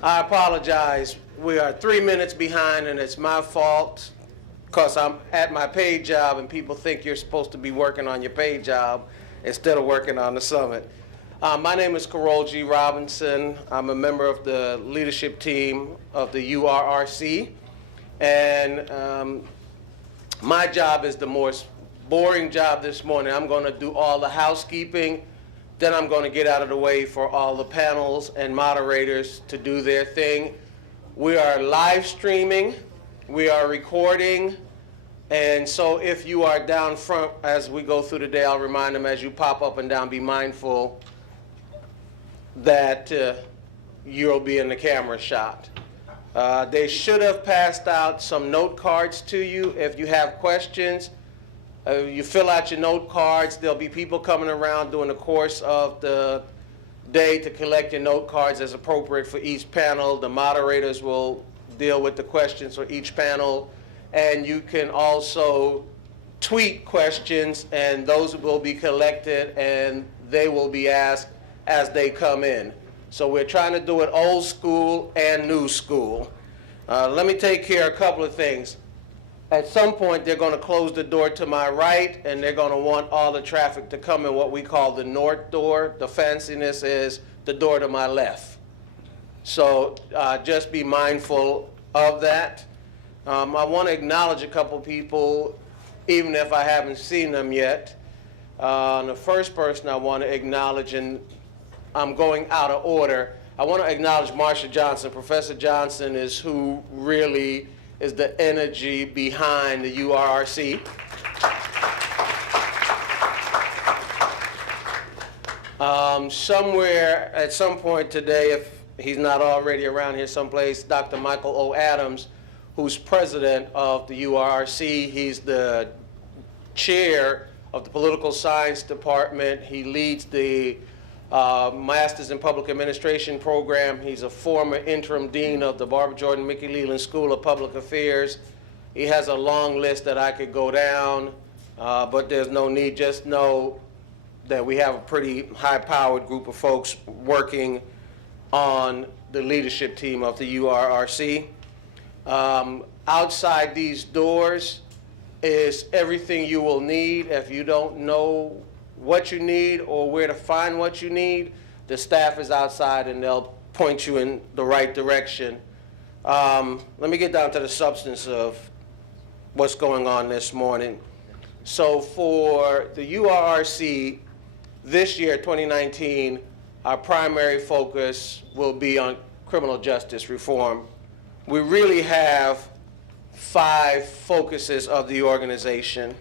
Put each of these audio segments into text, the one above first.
I apologize. We are 3 minutes behind, and it's my fault because I'm at my paid job, and people think you're supposed to be working on your paid job instead of working on the summit. My name is Carol G. Robinson. I'm a member of the leadership team of the URRC, and my job is the most boring job this morning. I'm going to do all the housekeeping. Then I'm going to get out of the way for all the panels and moderators to do their thing. We are live streaming, we are recording, and so if you are down front as we go through the day, I'll remind them as you pop up and down, be mindful that you'll be in the camera shot. They should have passed out some note cards to you if you have questions. You fill out your note cards. There'll be people coming around during the course of the day to collect your note cards as appropriate for each panel. The moderators will deal with the questions for each panel. And you can also tweet questions, and those will be collected, and they will be asked as they come in. So we're trying to do it old school and new school. Let me take care of a couple of things. At some point, they're going to close the door to my right, and they're going to want all the traffic to come in what we call the north door. The fanciness is the door to my left. So just be mindful of that. I want to acknowledge a couple people, even if I haven't seen them yet. The first person I want to acknowledge, and I'm going out of order, I want to acknowledge Marsha Johnson. Professor Johnson is who really is the energy behind the URRC. Somewhere at some point today, if he's not already around here someplace, Dr. Michael O. Adams, who's president of the URRC. He's the chair of the political science department. He leads the Masters in Public Administration program. He's a former interim dean of the Barbara Jordan Mickey Leland School of Public Affairs. He has a long list that I could go down, but there's no need. Just know that we have a pretty high-powered group of folks working on the leadership team of the URRC. Outside these doors is everything you will need. If you don't know what you need or where to find what you need, the staff is outside and they'll point you in the right direction. Let me get down to the substance of what's going on this morning. So for the URRC, this year, 2019, our primary focus will be on criminal justice reform. We really have 5 focuses of the organization.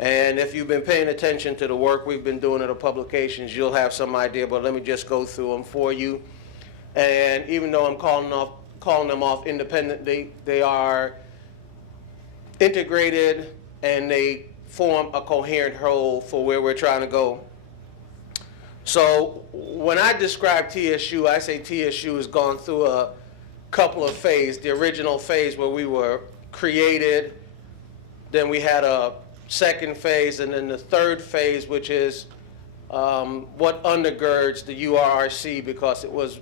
And if you've been paying attention to the work we've been doing at the publications, you'll have some idea, but let me just go through them for you. And even though I'm calling them off independently, they are integrated and they form a coherent whole for where we're trying to go. So when I describe TSU, I say TSU has gone through a couple of phases. The original phase where we were created, then we had a second phase, and then the third phase, which is what undergirds the URRC, because it was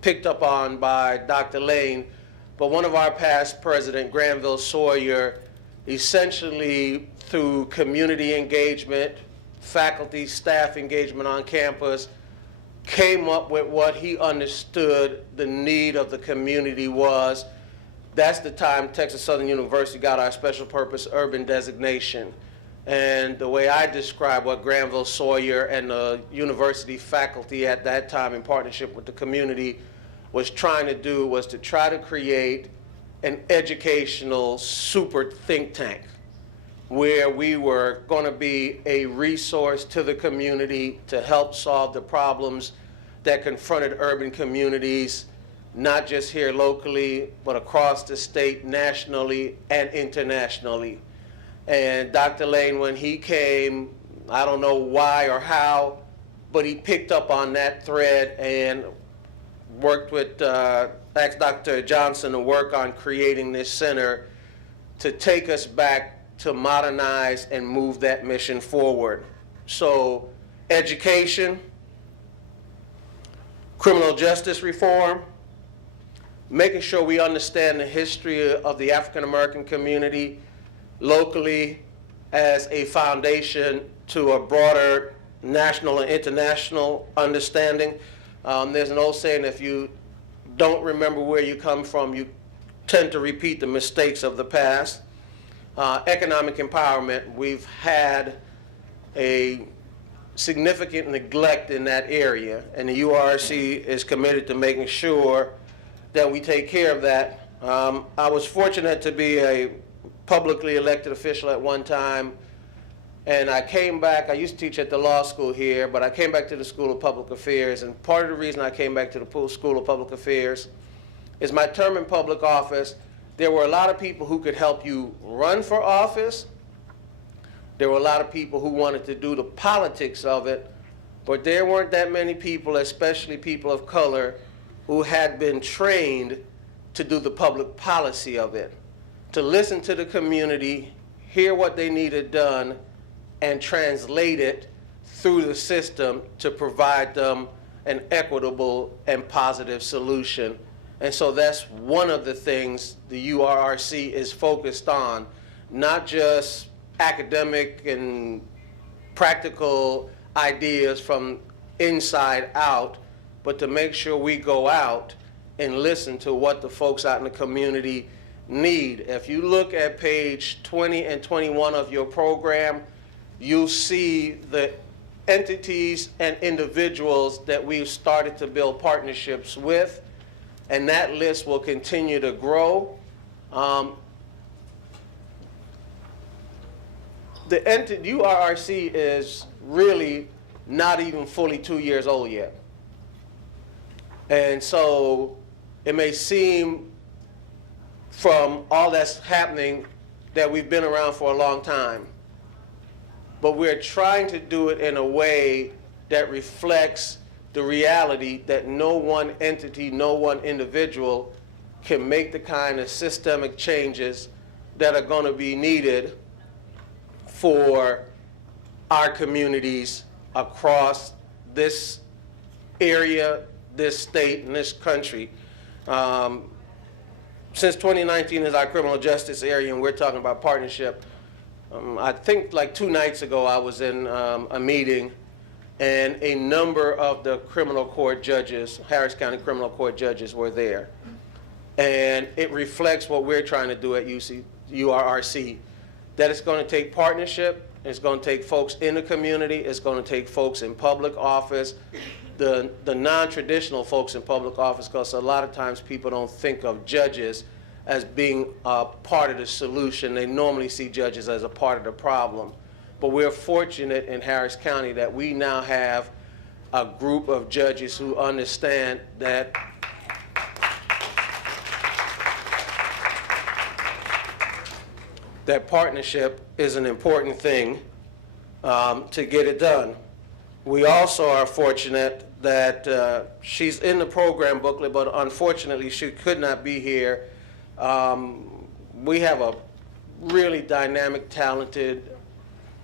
picked up on by Dr. Lane. But one of our past president, Granville Sawyer, essentially through community engagement, faculty, staff engagement on campus, came up with what he understood the need of the community was. That's the time Texas Southern University got our special purpose urban designation. And the way I describe what Granville Sawyer and the university faculty at that time in partnership with the community was trying to do was to try to create an educational super think tank where we were going to be a resource to the community to help solve the problems that confronted urban communities, not just here locally, but across the state, nationally, and internationally. And Dr. Lane, when he came, I don't know why or how, but he picked up on that thread and worked with, asked Dr. Johnson to work on creating this center to take us back to modernize and move that mission forward. So education, criminal justice reform, making sure we understand the history of the African American community locally as a foundation to a broader national and international understanding. There's an old saying, if you don't remember where you come from, you tend to repeat the mistakes of the past. Economic empowerment, we've had a significant neglect in that area, and the URC is committed to making sure that we take care of that. I was fortunate to be a publicly elected official at one time, and I came back. I used to teach at the law school here, but I came back to the School of Public Affairs, and part of the reason I came back to the School of Public Affairs is my term in public office. There were a lot of people who could help you run for office. There were a lot of people who wanted to do the politics of it, but there weren't that many people, especially people of color, who had been trained to do the public policy of it, to listen to the community, hear what they needed done, and translate it through the system to provide them an equitable and positive solution. And so that's one of the things the URRC is focused on, not just academic and practical ideas from inside out, but to make sure we go out and listen to what the folks out in the community need. If you look at page 20 and 21 of your program, you'll see the entities and individuals that we've started to build partnerships with, and that list will continue to grow. The URRC is really not even fully 2 years old yet. And so it may seem from all that's happening that we've been around for a long time. But we're trying to do it in a way that reflects the reality that no one entity, no one individual can make the kind of systemic changes that are going to be needed for our communities across this area, this state, and this country. Since 2019 is our criminal justice area, and we're talking about partnership, I think like 2 nights ago I was in a meeting, and a number of the criminal court judges, Harris County criminal court judges, were there. And it reflects what we're trying to do at URRC, that it's going to take partnership, it's going to take folks in the community, it's going to take folks in public office, the non-traditional folks in public office, because a lot of times people don't think of judges as being a part of the solution. They normally see judges as a part of the problem. But we're fortunate in Harris County that we now have a group of judges who understand that partnership is an important thing to get it done. We also are fortunate that she's in the program booklet, but unfortunately she could not be here. We have a really dynamic, talented,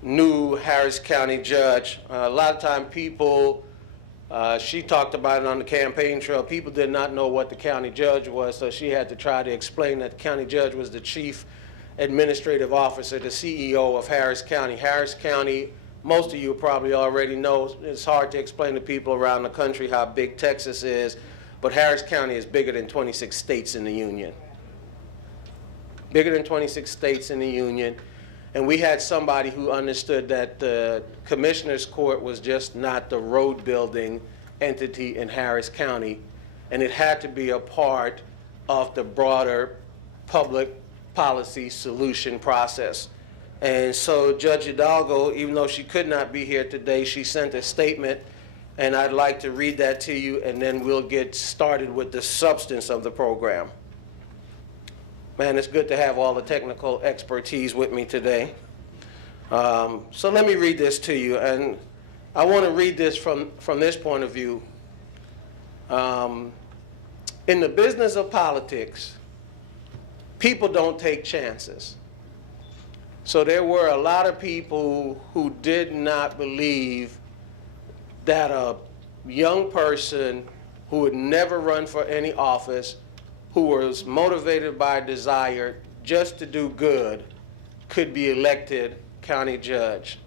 new Harris County judge. A lot of time people, she talked about it on the campaign trail, people did not know what the county judge was, so she had to try to explain that the county judge was the chief administrative officer, the CEO of Harris County. Harris County, most of you probably already know, it's hard to explain to people around the country how big Texas is, but Harris County is bigger than 26 states in the union. Bigger than 26 states in the union. And we had somebody who understood that the Commissioner's Court was just not the road building entity in Harris County, and it had to be a part of the broader public policy solution process. And so Judge Hidalgo, even though she could not be here today, she sent a statement, and I'd like to read that to you, and then we'll get started with the substance of the program. Man, it's good to have all the technical expertise with me today. So let me read this to you, and I want to read this from this point of view. In the business of politics, people don't take chances. So there were a lot of people who did not believe that a young person who would never run for any office who was motivated by a desire just to do good could be elected county judge.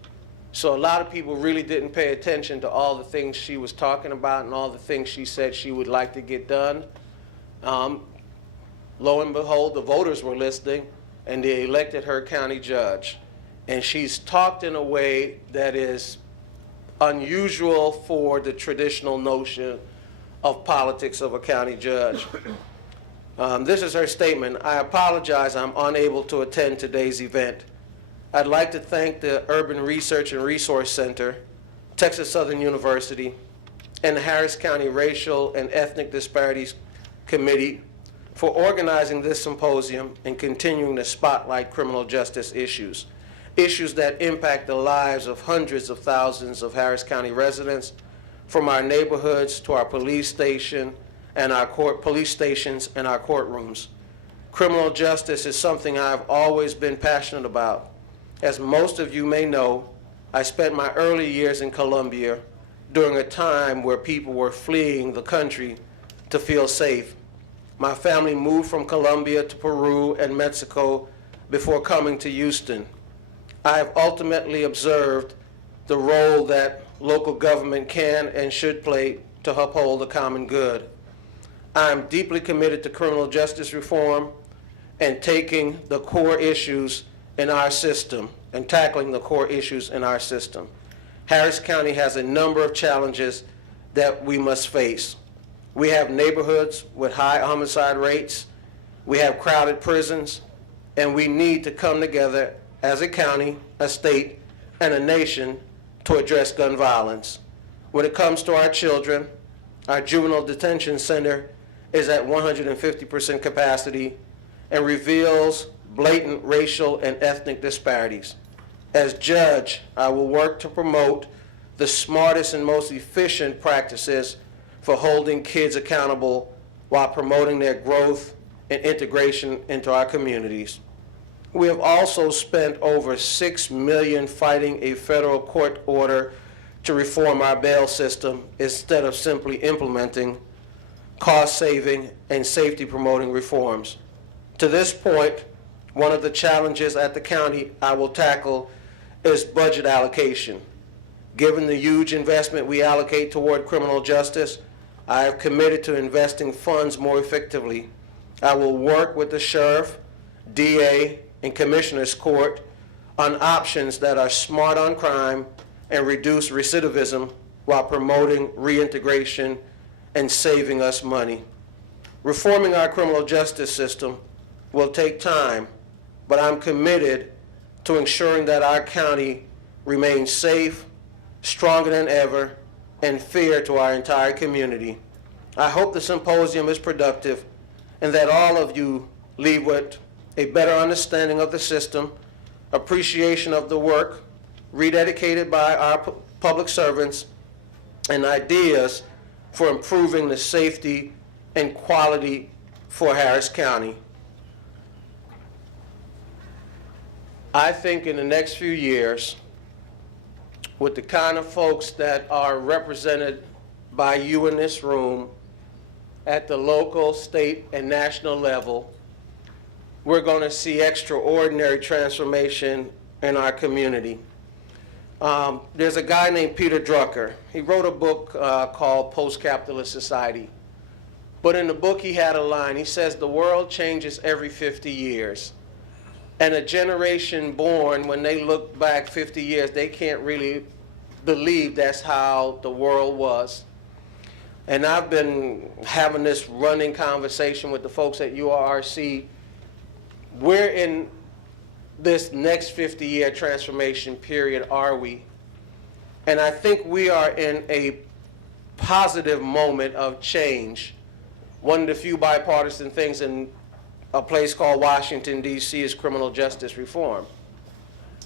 So a lot of people really didn't pay attention to all the things she was talking about and all the things she said she would like to get done. Lo and behold, the voters were listening, and they elected her county judge. And she's talked in a way that is unusual for the traditional notion of politics of a county judge. This is her statement. "I apologize, I'm unable to attend today's event. I'd like to thank the Urban Research and Resource Center, Texas Southern University, and the Harris County Racial and Ethnic Disparities Committee for organizing this symposium and continuing to spotlight criminal justice issues, issues that impact the lives of hundreds of thousands of Harris County residents, from our neighborhoods to our police station and our police stations and our courtrooms. Criminal justice is something I've always been passionate about. As most of you may know, I spent my early years in Colombia during a time where people were fleeing the country to feel safe. My family moved from Colombia to Peru and Mexico before coming to Houston. I have ultimately observed the role that local government can and should play to uphold the common good. I am deeply committed to criminal justice reform and taking the core issues in our system and tackling the core issues in our system. Harris County has a number of challenges that we must face. We have neighborhoods with high homicide rates, we have crowded prisons, and we need to come together as a county, a state, and a nation to address gun violence. When it comes to our children, our juvenile detention center is at 150% capacity and reveals blatant racial and ethnic disparities. As judge, I will work to promote the smartest and most efficient practices for holding kids accountable while promoting their growth and integration into our communities. We have also spent over $6 million fighting a federal court order to reform our bail system instead of simply implementing cost-saving and safety-promoting reforms. To this point, one of the challenges at the county I will tackle is budget allocation. Given the huge investment we allocate toward criminal justice, I have committed to investing funds more effectively. I will work with the sheriff, DA, and Commissioner's Court on options that are smart on crime and reduce recidivism while promoting reintegration and saving us money. Reforming our criminal justice system will take time, but I'm committed to ensuring that our county remains safe, stronger than ever, and fair to our entire community. I hope the symposium is productive and that all of you leave with a better understanding of the system, appreciation of the work rededicated by our public servants, and ideas for improving the safety and quality for Harris County. I think in the next few years, with the kind of folks that are represented by you in this room at the local, state, and national level, we're going to see extraordinary transformation in our community. There's a guy named Peter Drucker. He wrote a book called Post-Capitalist Society. But in the book he had a line. He says, the world changes every 50 years. And a generation born, when they look back 50 years, they can't really believe that's how the world was. And I've been having this running conversation with the folks at URRC. Where in this next 50-year transformation period are we? And I think we are in a positive moment of change. One of the few bipartisan things in a place called Washington, D.C. is criminal justice reform.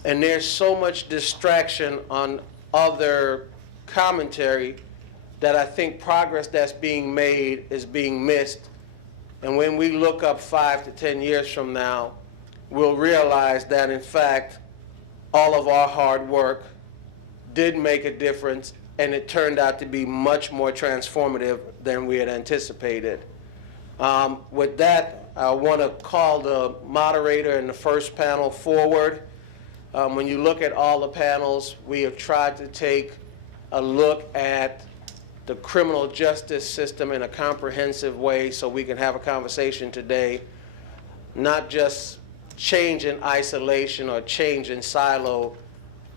And there's so much distraction on other commentary that I think progress that's being made is being missed. And when we look up 5 to 10 years from now, we'll realize that, in fact, all of our hard work did make a difference, and it turned out to be much more transformative than we had anticipated. With that, I want to call the moderator in the first panel forward. When you look at all the panels, we have tried to take a look at the criminal justice system in a comprehensive way so we can have a conversation today, not just change in isolation or change in silo,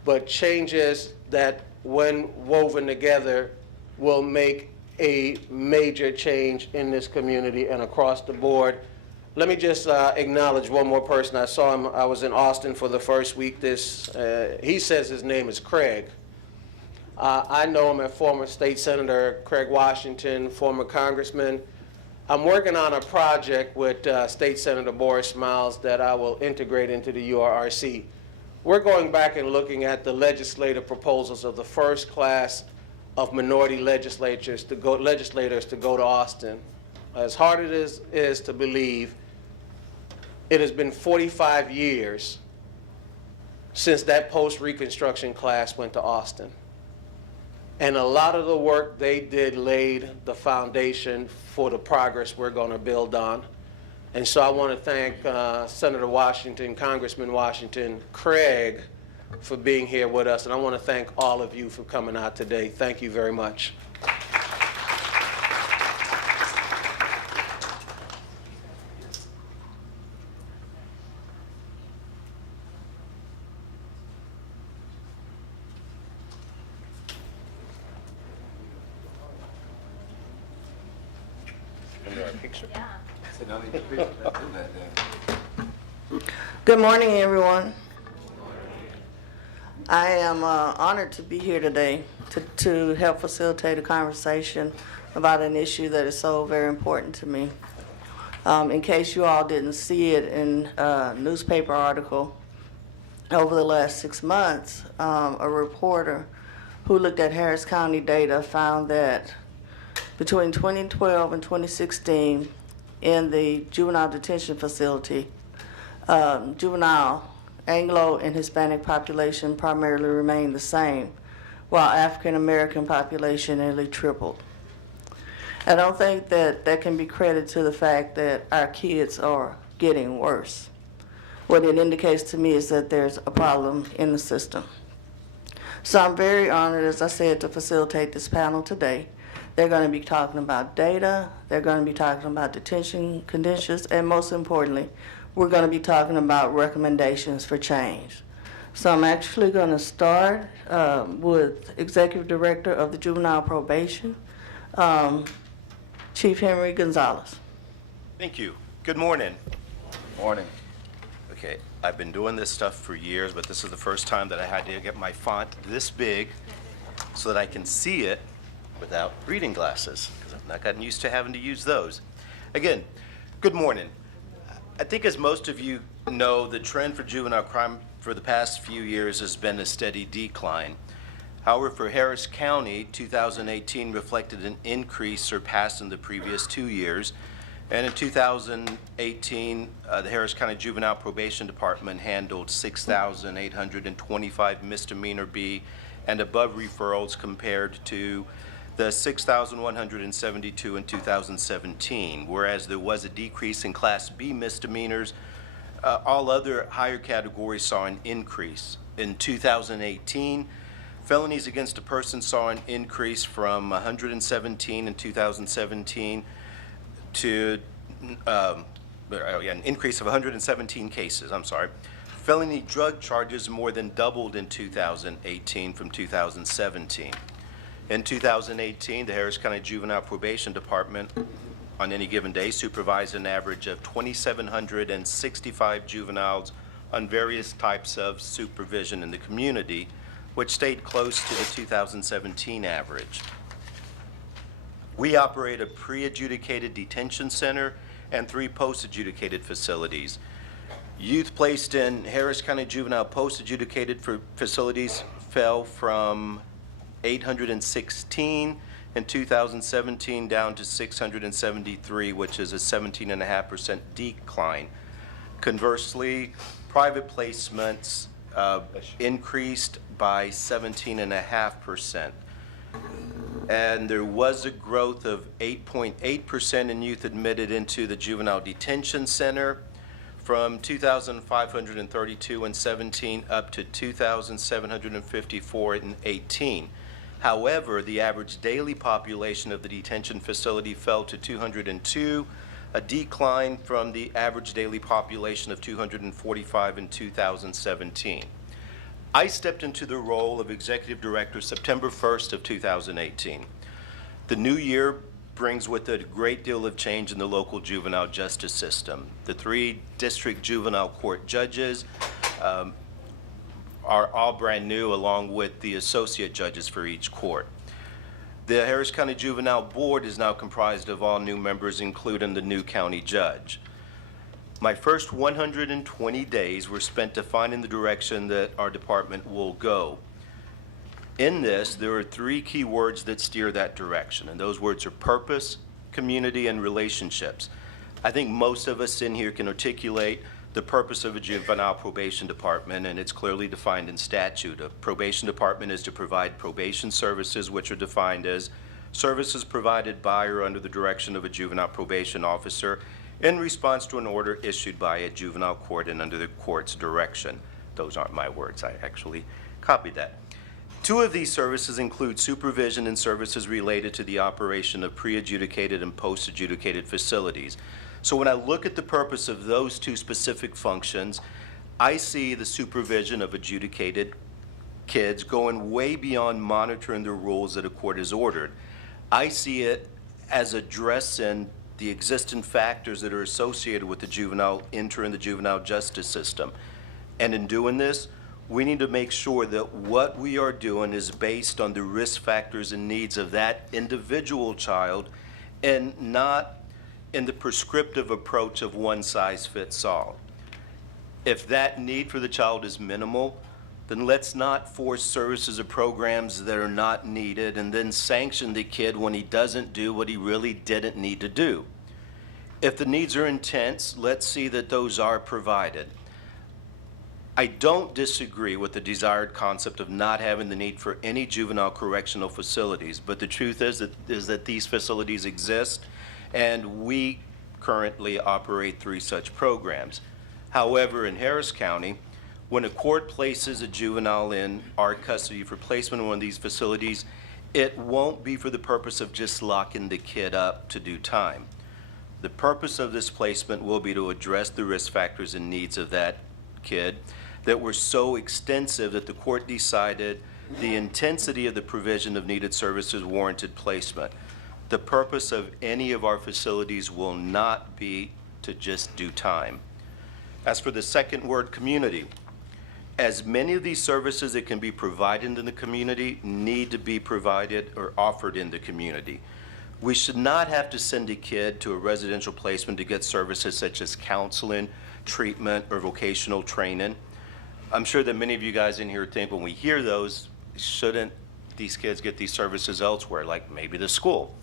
but changes that, when woven together, will make a major change in this community and across the board. Let me just acknowledge one more person. I saw him, I was in Austin for the first week. He says his name is Craig. I know him as former state senator Craig Washington, former congressman. I'm working on a project with State Senator Boris Miles that I will integrate into the URRC. We're going back and looking at the legislative proposals of the first class of minority legislators to go to Austin. As hard it is to believe, it has been 45 years since that post-Reconstruction class went to Austin. And a lot of the work they did laid the foundation for the progress we're going to build on. And so I want to thank Senator Washington, Congressman Washington, Craig, for being here with us. And I want to thank all of you for coming out today. Thank you very much. Good morning, everyone. I am honored to be here today to help facilitate a conversation about an issue that is so very important to me. In case you all didn't see it in a newspaper article over the last 6 months, a reporter who looked at Harris County data found that between 2012 and 2016, in the juvenile detention facility, juvenile Anglo and Hispanic population primarily remained the same, while African American population nearly tripled. I don't think that can be credited to the fact that our kids are getting worse. What it indicates to me is that there's a problem in the system. So I'm very honored, as I said, to facilitate this panel today. They're going to be talking about data, they're going to be talking about detention conditions, and most importantly, we're going to be talking about recommendations for change. So I'm actually going to start with Executive Director of the Juvenile Probation, Chief Henry Gonzalez. Thank you. Good morning. Morning. Okay, I've been doing this stuff for years, but this is the first time that I had to get my font this big so that I can see it without reading glasses, because I've not gotten used to having to use those. Again, good morning. I think, as most of you know, the trend for juvenile crime for the past few years has been a steady decline. However, for Harris County, 2018 reflected an increase surpassing the previous 2 years. And in 2018, the Harris County Juvenile Probation Department handled 6,825 misdemeanor B and above referrals compared to the 6,172 in 2017, whereas there was a decrease in Class B misdemeanors. All other higher categories saw an increase. In 2018, felonies against a person saw an increase from 117 in 2017 to an increase of 117 cases, Felony drug charges more than doubled in 2018 from 2017. In 2018, the Harris County Juvenile Probation Department, on any given day, supervised an average of 2,765 juveniles on various types of supervision in the community, which stayed close to the 2017 average. We operate a pre-adjudicated detention center and 3 post-adjudicated facilities. Youth placed in Harris County Juvenile post-adjudicated facilities fell from 816 in 2017 down to 673, which is a 17.5% decline. Conversely, private placements increased by 17.5%. and there was a growth of 8.8% in youth admitted into the juvenile detention center from 2,532 in 17 up to 2,754 in 18. However, the average daily population of the detention facility fell to 202, a decline from the average daily population of 245 in 2017. I stepped into the role of executive director September 1st of 2018. The new year brings with it a great deal of change in the local juvenile justice system. The 3 district juvenile court judges are all brand new, along with the associate judges for each court. The Harris County Juvenile Board is now comprised of all new members, including the new county judge. My first 120 days were spent defining the direction that our department will go. In this, there are 3 key words that steer that direction, and those words are purpose, community, and relationships. I think most of us in here can articulate the purpose of a juvenile probation department, and it's clearly defined in statute. A probation department is to provide probation services, which are defined as services provided by or under the direction of a juvenile probation officer in response to an order issued by a juvenile court and under the court's direction. Those aren't my words, I actually copied that. 2 of these services include supervision and services related to the operation of pre-adjudicated and post-adjudicated facilities. So when I look at the purpose of those 2 specific functions, I see the supervision of adjudicated kids going way beyond monitoring the rules that a court has ordered. I see it as addressing the existing factors that are associated with the juvenile entering the juvenile justice system. And in doing this, we need to make sure that what we are doing is based on the risk factors and needs of that individual child, and not in the prescriptive approach of one size fits all. If that need for the child is minimal, then let's not force services or programs that are not needed and then sanction the kid when he doesn't do what he really didn't need to do. If the needs are intense, let's see that those are provided. I don't disagree with the desired concept of not having the need for any juvenile correctional facilities, but the truth is that these facilities exist, and we currently operate 3 such programs. However, in Harris County, when a court places a juvenile in our custody for placement in one of these facilities, it won't be for the purpose of just locking the kid up to do time. The purpose of this placement will be to address the risk factors and needs of that kid that were so extensive that the court decided the intensity of the provision of needed services warranted placement. The purpose of any of our facilities will not be to just do time. As for the second word, community, as many of these services that can be provided in the community need to be provided or offered in the community. We should not have to send a kid to a residential placement to get services such as counseling, treatment, or vocational training. I'm sure that many of you guys in here think when we hear those, shouldn't these kids get these services elsewhere, like maybe the school?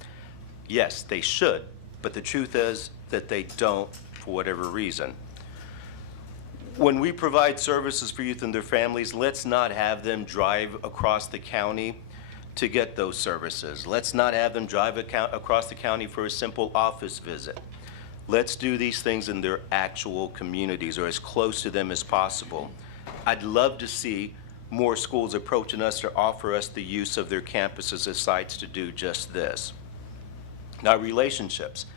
Yes, they should, but the truth is that they don't for whatever reason. When we provide services for youth and their families, let's not have them drive across the county to get those services. Let's not have them drive across the county for a simple office visit. Let's do these things in their actual communities or as close to them as possible. I'd love to see more schools approaching us to offer us the use of their campuses as sites to do just this. Now, relationships.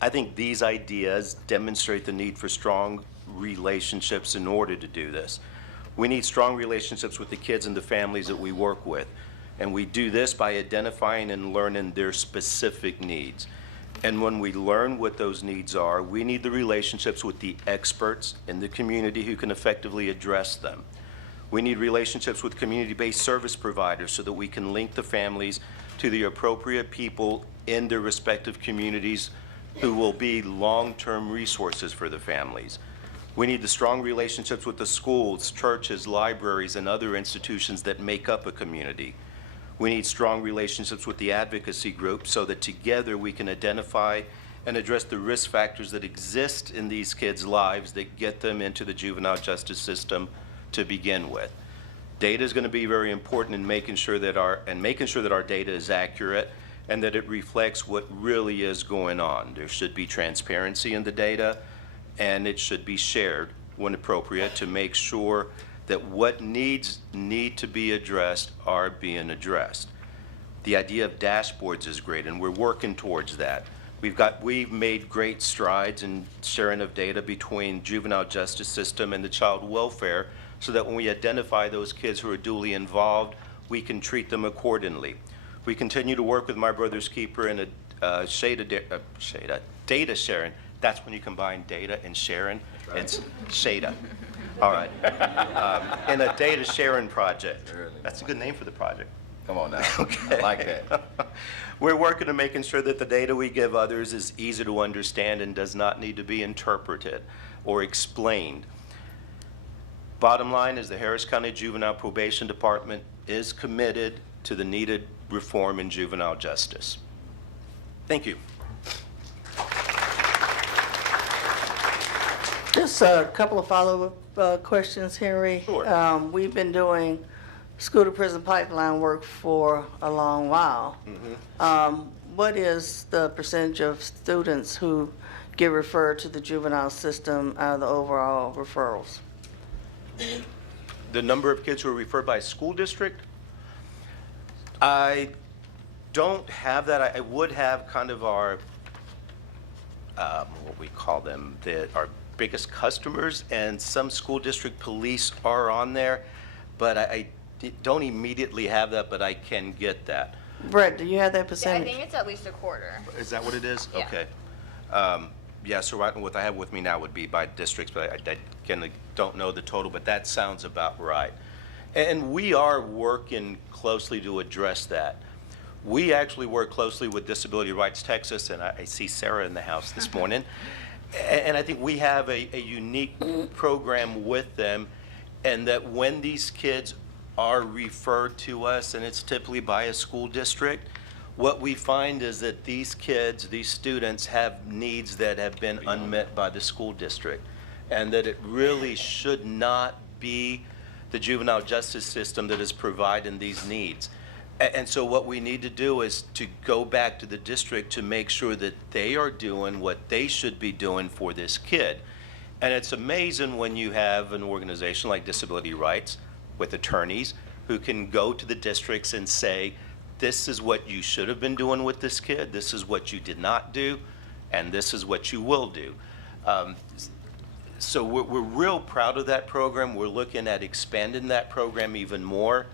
I think these ideas demonstrate the need for strong relationships in order to do this. We need strong relationships with the kids and the families that we work with. And we do this by identifying and learning their specific needs. And when we learn what those needs are, we need the relationships with the experts in the community who can effectively address them. We need relationships with community-based service providers so that we can link the families to the appropriate people in their respective communities who will be long-term resources for the families. We need the strong relationships with the schools, churches, libraries, and other institutions that make up a community. We need strong relationships with the advocacy group so that together we can identify and address the risk factors that exist in these kids' lives that get them into the juvenile justice system to begin with. Data is going to be very important in making sure that our data is accurate and that it reflects what really is going on. There should be transparency in the data, and it should be shared when appropriate to make sure that what need to be addressed are being addressed. The idea of dashboards is great, and we're working towards that. We've made great strides in sharing of data between juvenile justice system and the child welfare, so that when we identify those kids who are duly involved, we can treat them accordingly. We continue to work with My Brother's Keeper in a data sharing. That's when you combine data and sharing. It's SHADA. All right. In a data sharing project. That's a good name for the project. Come on now. Okay. I like that. We're working to making sure that the data we give others is easy to understand and does not need to be interpreted or explained. Bottom line is the Harris County Juvenile Probation Department is committed to the needed reform in juvenile justice. Thank you. Just a couple of follow-up questions, Henry. Sure. We've been doing school-to-prison pipeline work for a long while. What is the percentage of students who get referred to the juvenile system out of the overall referrals? The number of kids who are referred by a school district? I don't have that. I would have kind of our, what we call them, our biggest customers, and some school district police are on there, but I don't immediately have that, but I can get that. Brett, do you have that Yeah, I percentage? think it's at least a quarter. Is that what it is? Yeah. Okay. Yeah, so what I have with me now would be by districts, but I again, don't know the total, but that sounds about right. And we are working closely to address that. We actually work closely with Disability Rights Texas, and I see Sarah in the house this morning. And I think we have a unique program with them, and that when these kids are referred to us, and it's typically by a school district, what we find is that these kids, these students, have needs that have been unmet by the school district, and that it really should not be the juvenile justice system that is providing these needs. And so what we need to do is to go back to the district to make sure that they are doing what they should be doing for this kid. And it's amazing when you have an organization like Disability Rights with attorneys who can go to the districts and say, this is what you should have been doing with this kid, this is what you did not do, and this is what you will do. So we're real proud of that program. We're looking at expanding that program even more.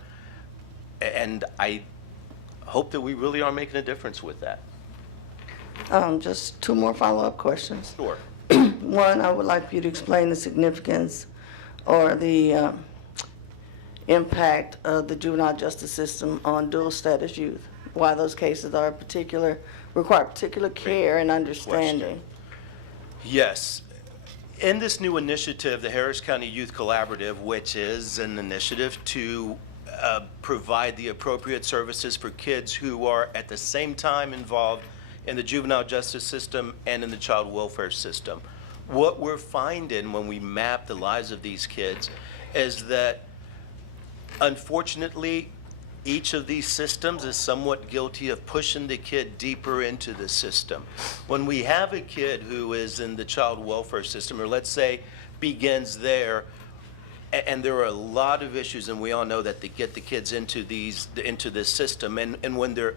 And I hope that we really are making a difference with that. Just two more follow-up questions. Sure. One, I would like you to explain the significance or the impact of the juvenile justice system on dual status youth. Why those cases are require particular care and understanding. Yes. In this new initiative, the Harris County Youth Collaborative, which is an initiative to provide the appropriate services for kids who are at the same time involved in the juvenile justice system and in the child welfare system. What we're finding when we map the lives of these kids is that, unfortunately, each of these systems is somewhat guilty of pushing the kid deeper into the system. When we have a kid who is in the child welfare system, or let's say begins there, and there are a lot of issues, and we all know that they get the kids into this system, and when they're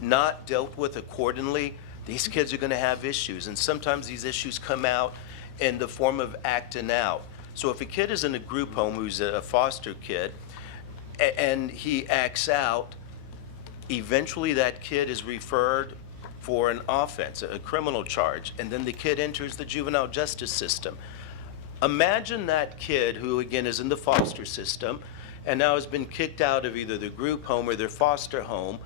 not dealt with accordingly, these kids are going to have issues, and sometimes these issues come out in the form of acting out. So if a kid is in a group home who's a foster kid, and he acts out, eventually that kid is referred for an offense, a criminal charge, and then the kid enters the juvenile justice system. Imagine that kid who, again, is in the foster system and now has been kicked out of either the group home or their foster home.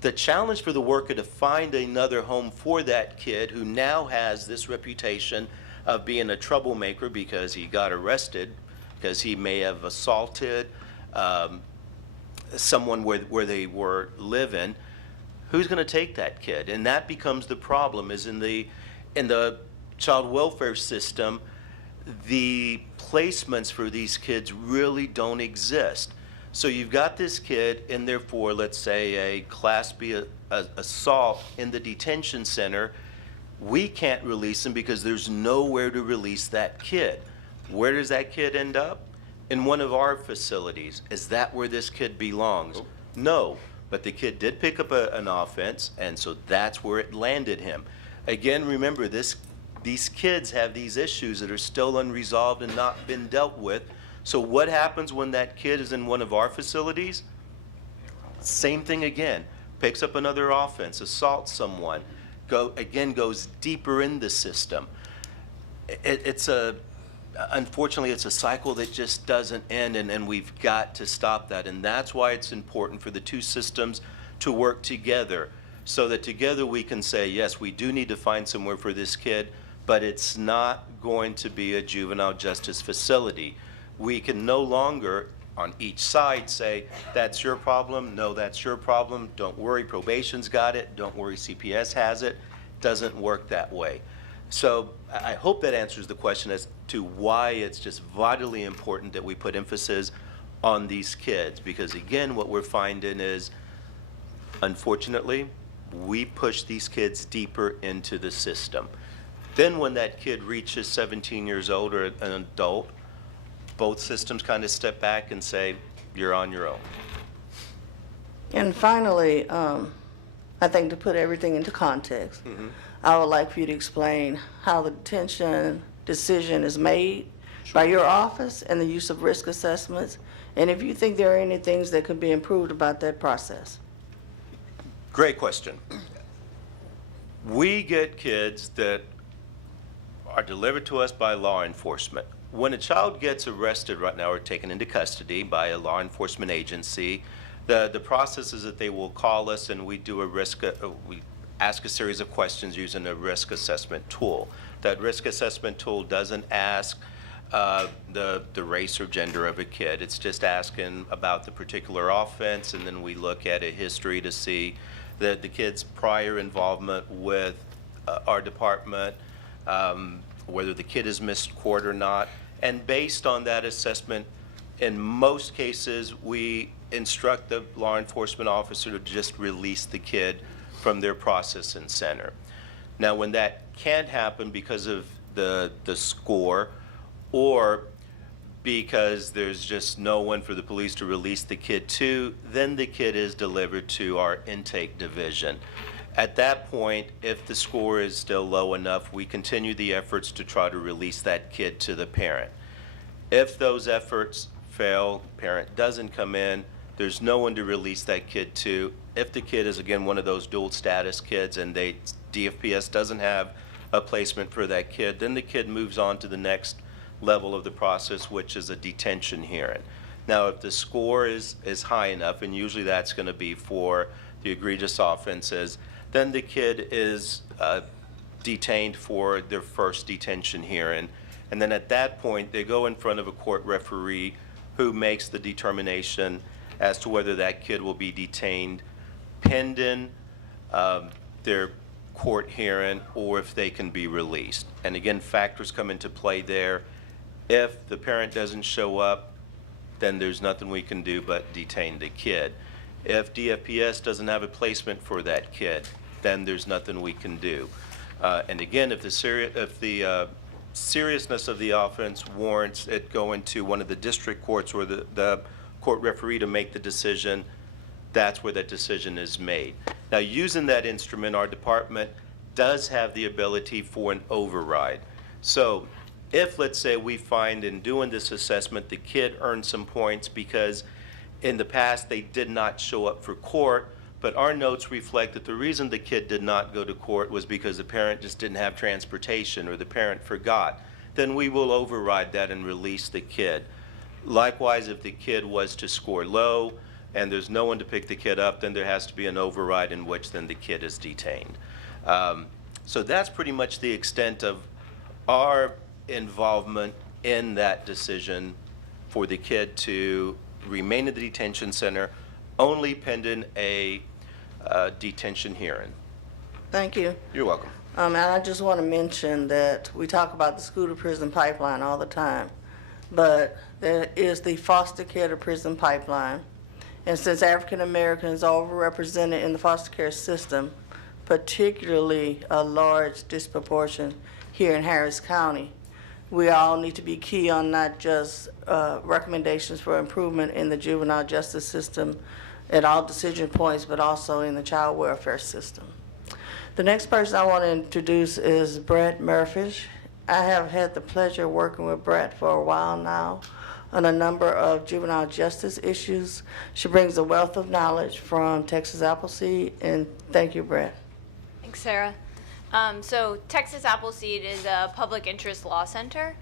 The challenge for the worker to find another home for that kid who now has this reputation of being a troublemaker because he got arrested, because he may have assaulted someone where they were living, who's going to take that kid? And that becomes the problem, is in the child welfare system, the placements for these kids really don't exist. So you've got this kid in there for, let's say, a Class B assault in the detention center. We can't release him because there's nowhere to release that kid. Where does that kid end up? In one of our facilities. Is that where this kid belongs? No, but the kid did pick up an offense, and so that's where it landed him. Again, remember, these kids have these issues that are still unresolved and not been dealt with. So what happens when that kid is in one of our facilities? Same thing again. Picks up another offense, assaults someone, goes deeper in the system. Unfortunately, it's a cycle that just doesn't end, and we've got to stop that. And that's why it's important for the two systems to work together, so that together we can say, yes, we do need to find somewhere for this kid, but it's not going to be a juvenile justice facility. We can no longer, on each side, say, that's your problem, no, that's your problem, don't worry, probation's got it, don't worry, CPS has it. Doesn't work that way. So I hope that answers the question as to why it's just vitally important that we put emphasis on these kids. Because again, what we're finding is, unfortunately, we push these kids deeper into the system. Then when that kid reaches 17 years old or an adult, both systems kind of step back and say, you're on your own. And finally, I think to put everything into context, I would like for you to explain how the detention decision is made by your office and the use of risk assessments, and if you think there are any things that could be improved about that process. Great question. We get kids that are delivered to us by law enforcement. When a child gets arrested right now or taken into custody by a law enforcement agency, the process is that they will call us and we do we ask a series of questions using a risk assessment tool. That risk assessment tool doesn't ask the race or gender of a kid. It's just asking about the particular offense, and then we look at a history to see the kid's prior involvement with our department, whether the kid has missed court or not. And based on that assessment, in most cases, we instruct the law enforcement officer to just release the kid from their processing center. Now, when that can't happen because of the score, or because there's just no one for the police to release the kid to, then the kid is delivered to our intake division. At that point, if the score is still low enough, we continue the efforts to try to release that kid to the parent. If those efforts fail, parent doesn't come in, there's no one to release that kid to. If the kid is, again, one of those dual status kids and DFPS doesn't have a placement for that kid, then the kid moves on to the next level of the process, which is a detention hearing. Now, if the score is high enough, and usually that's going to be for the egregious offenses, then the kid is detained for their first detention hearing. And then at that point, they go in front of a court referee who makes the determination as to whether that kid will be detained pending their court hearing or if they can be released. And again, factors come into play there. If the parent doesn't show up, then there's nothing we can do but detain the kid. If DFPS doesn't have a placement for that kid, then there's nothing we can do. And again, if the seriousness of the offense warrants it going to one of the district courts or the court referee to make the decision, that's where that decision is made. Now, using that instrument, our department does have the ability for an override. So if, let's say, we find in doing this assessment the kid earned some points because in the past they did not show up for court, but our notes reflect that the reason the kid did not go to court was because the parent just didn't have transportation or the parent forgot, then we will override that and release the kid. Likewise, if the kid was to score low and there's no one to pick the kid up, then there has to be an override in which then the kid is detained. So that's pretty much the extent of our involvement in that decision for the kid to remain in the detention center only pending a detention hearing. Thank you. You're welcome. And I just want to mention that we talk about the school to prison pipeline all the time, but there is the foster care to prison pipeline, And since African Americans are overrepresented in the foster care system, particularly a large disproportion here in Harris County, we all need to be key on not just recommendations for improvement in the juvenile justice system at all decision points, but also in the child welfare system. The next person I want to introduce is Brett Murphy. I have had the pleasure of working with Brett for a while now on a number of juvenile justice issues. She brings a wealth of knowledge from Texas Appleseed, and thank you, Brett. Thanks, Sarah. So Texas Appleseed is a public interest law center.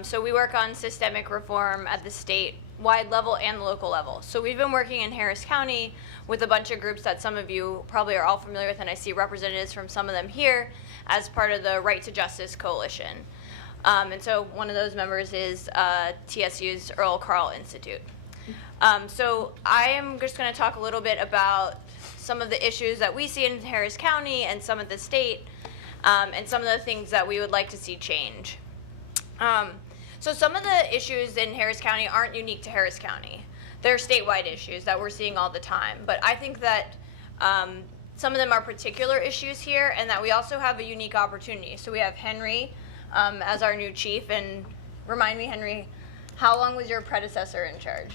So we work on systemic reform at the statewide level and the local level. So we've been working in Harris County with a bunch of groups that some of you probably are all familiar with, and I see representatives from some of them here as part of the Right to Justice Coalition. And so one of those members is TSU's Earl Carl Institute. So I am just going to talk a little bit about some of the issues that we see in Harris County and some of the state, and some of the things that we would like to see change. So some of the issues in Harris County aren't unique to Harris County. They're statewide issues that we're seeing all the time. But I think that some of them are particular issues here, and that we also have a unique opportunity. So we have Henry as our new chief. And remind me, Henry, how long was your predecessor in charge?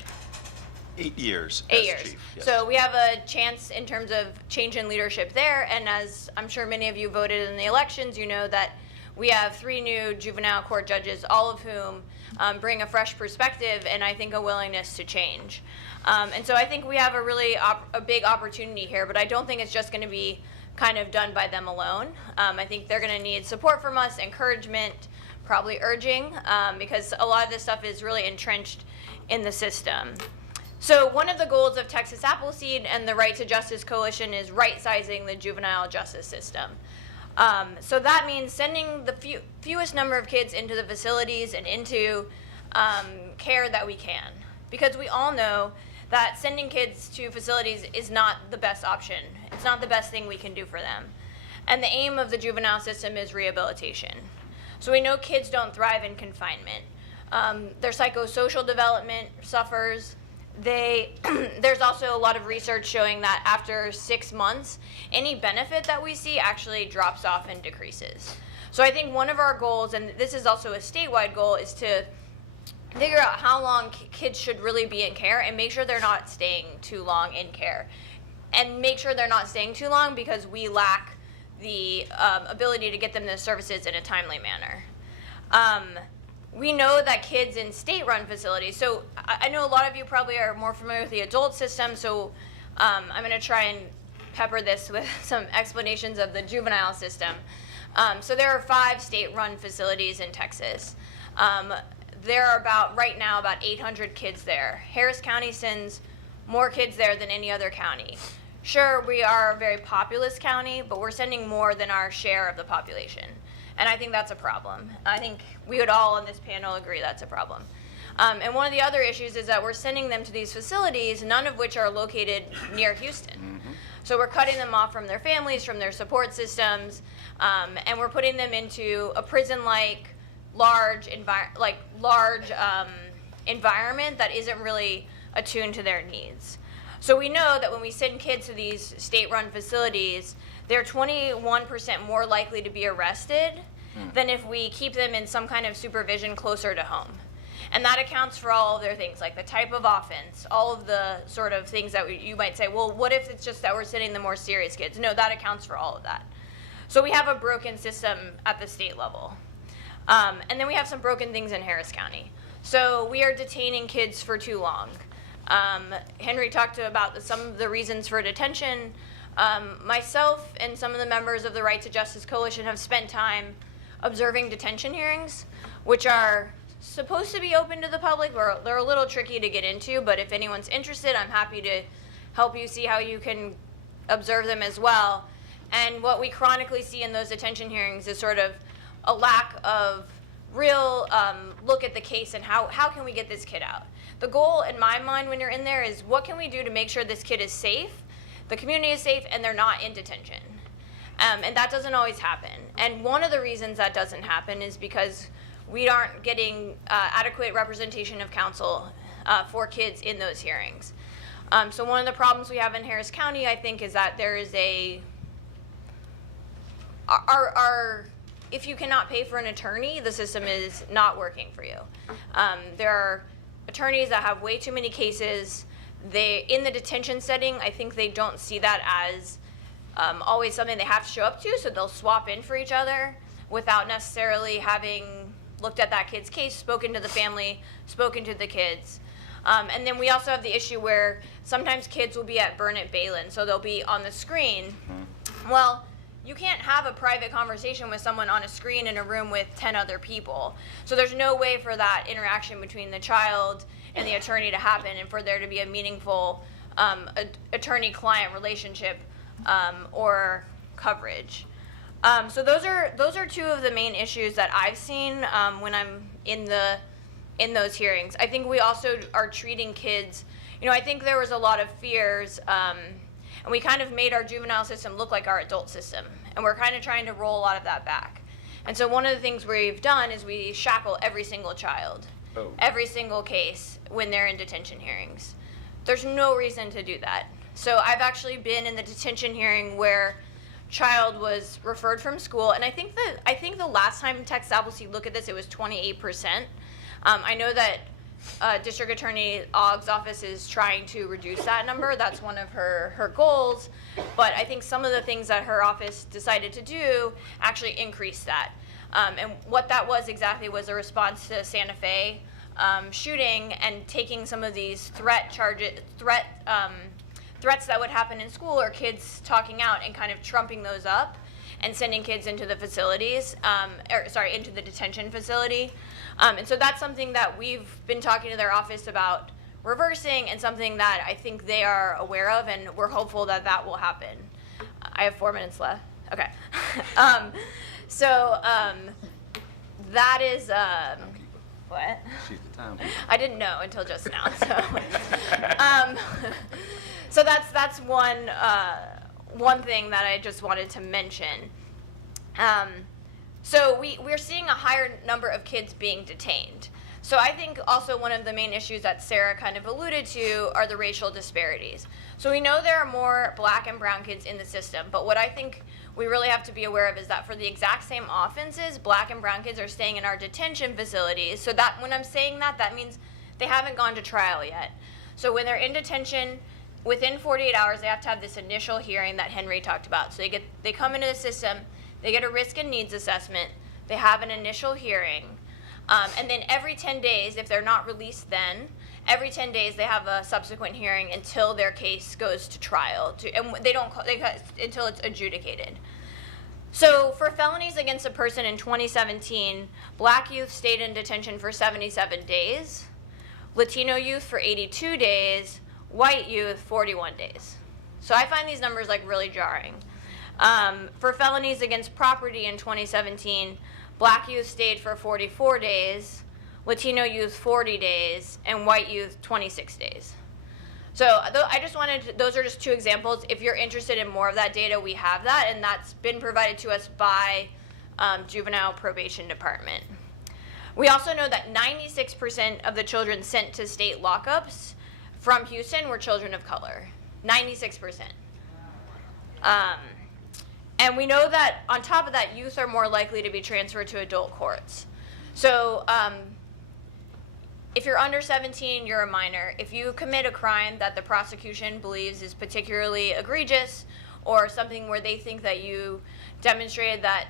8 years 8 as years. chief. Yes. So we have a chance in terms of change in leadership there, and as I'm sure many of you voted in the elections, you know that we have 3 new juvenile court judges, all of whom bring a fresh perspective and I think a willingness to change. And so I think we have a really a big opportunity here, but I don't think it's just going to be kind of done by them alone. I think they're going to need support from us, encouragement, probably urging, because a lot of this stuff is really entrenched in the system. So one of the goals of Texas Appleseed and the Right to Justice Coalition is right-sizing the juvenile justice system. So that means sending the fewest number of kids into the facilities and into care that we can. Because we all know that sending kids to facilities is not the best option. It's not the best thing we can do for them. And the aim of the juvenile system is rehabilitation. So we know kids don't thrive in confinement. Their psychosocial development suffers. There's also a lot of research showing that after 6 months, any benefit that we see actually drops off and decreases. So I think one of our goals, and this is also a statewide goal, is to figure out how long kids should really be in care and make sure they're not staying too long in care. And make sure they're not staying too long because we lack the ability to get them the services in a timely manner. We know that kids in state-run facilities, so I know a lot of you probably are more familiar with the adult system, so I'm going to try and pepper this with some explanations of the juvenile system. So there are 5 state-run facilities in Texas. There are right now about 800 kids there. Harris County sends more kids there than any other county. Sure, we are a very populous county, but we're sending more than our share of the population. And I think that's a problem. I think we would all on this panel agree that's a problem. And one of the other issues is that we're sending them to these facilities, none of which are located near Houston. Mm-hmm. So we're cutting them off from their families, from their support systems, and we're putting them into a prison-like, large environment that isn't really attuned to their needs. So we know that when we send kids to these state-run facilities, they're 21% more likely to be arrested than if we keep them in some kind of supervision closer to home. And that accounts for all of their things, like the type of offense, all of the sort of things that you might say, well, what if it's just that we're sending the more serious kids? No, that accounts for all of that. So we have a broken system at the state level. And then we have some broken things in Harris County. So we are detaining kids for too long. Henry talked about some of the reasons for detention. Myself and some of the members of the Right to Justice Coalition have spent time observing detention hearings, which are supposed to be open to the public. They're a little tricky to get into, but if anyone's interested, I'm happy to help you see how you can observe them as well. And what we chronically see in those detention hearings is sort of a lack of real look at the case and how can we get this kid out. The goal in my mind when you're in there is what can we do to make sure this kid is safe, the community is safe, and they're not in detention. And that doesn't always happen. And one of the reasons that doesn't happen is because we aren't getting adequate representation of counsel for kids in those hearings. So one of the problems we have in Harris County, I think, is that there is if you cannot pay for an attorney, the system is not working for you. There are attorneys that have way too many cases. In the detention setting, I think they don't see that as always something they have to show up to, so they'll swap in for each other without necessarily having looked at that kid's case, spoken to the family, spoken to the kids. And then we also have the issue where sometimes kids will be at Burnett Balin, so they'll be on the screen. Well, you can't have a private conversation with someone on a screen in a room with 10 other people. So there's no way for that interaction between the child and the attorney to happen and for there to be a meaningful attorney-client relationship or coverage. So those are two of the main issues that I've seen when I'm in those hearings. I think we also are treating kids, I think there was a lot of fears, and we kind of made our juvenile system look like our adult system, and we're kind of trying to roll a lot of that back. And so one of the things we've done is we shackle every single child, every single case when they're in detention hearings. There's no reason to do that. So I've actually been in the detention hearing where child was referred from school, and I think the last time Tex Appleseed looked at this, it was 28%. I know that District Attorney Ogg's office is trying to reduce that number. That's one of her goals, but I think some of the things that her office decided to do actually increased that. And what that was exactly was a response to Santa Fe shooting and taking some of these threats that would happen in school or kids talking out and kind of trumping those up and sending kids into the facilities, into the detention facility. And so that's something that we've been talking to their office about reversing and something that I think they are aware of, and we're hopeful that that will happen. I have 4 minutes left. Okay. That is, what? She's the timekeeper. I didn't know until just now. So that's one thing that I just wanted to mention. So we're seeing a higher number of kids being detained. So I think also one of the main issues that Sarah kind of alluded to are the racial disparities. So we know there are more black and brown kids in the system, but what I think we really have to be aware of is that for the exact same offenses, black and brown kids are staying in our detention facilities. So that when I'm saying that, that means they haven't gone to trial yet. So when they're in detention, within 48 hours, they have to have this initial hearing that Henry talked about. So they come into the system, they get a risk and needs assessment, they have an initial hearing, and then every 10 days, if they're not released then, every 10 days they have a subsequent hearing until their case goes to trial, until it's adjudicated. So for felonies against a person in 2017, black youth stayed in detention for 77 days, Latino youth for 82 days, white youth 41 days. So I find these numbers really jarring. For felonies against property in 2017, black youth stayed for 44 days, Latino youth 40 days, and white youth 26 days. So I just those are just two examples. If you're interested in more of that data, we have that, and that's been provided to us by Juvenile Probation Department. We also know that 96% of the children sent to state lockups from Houston were children of color, 96%. And we know that on top of that, youth are more likely to be transferred to adult courts. So if you're under 17, you're a minor. If you commit a crime that the prosecution believes is particularly egregious or something where they think that you demonstrated that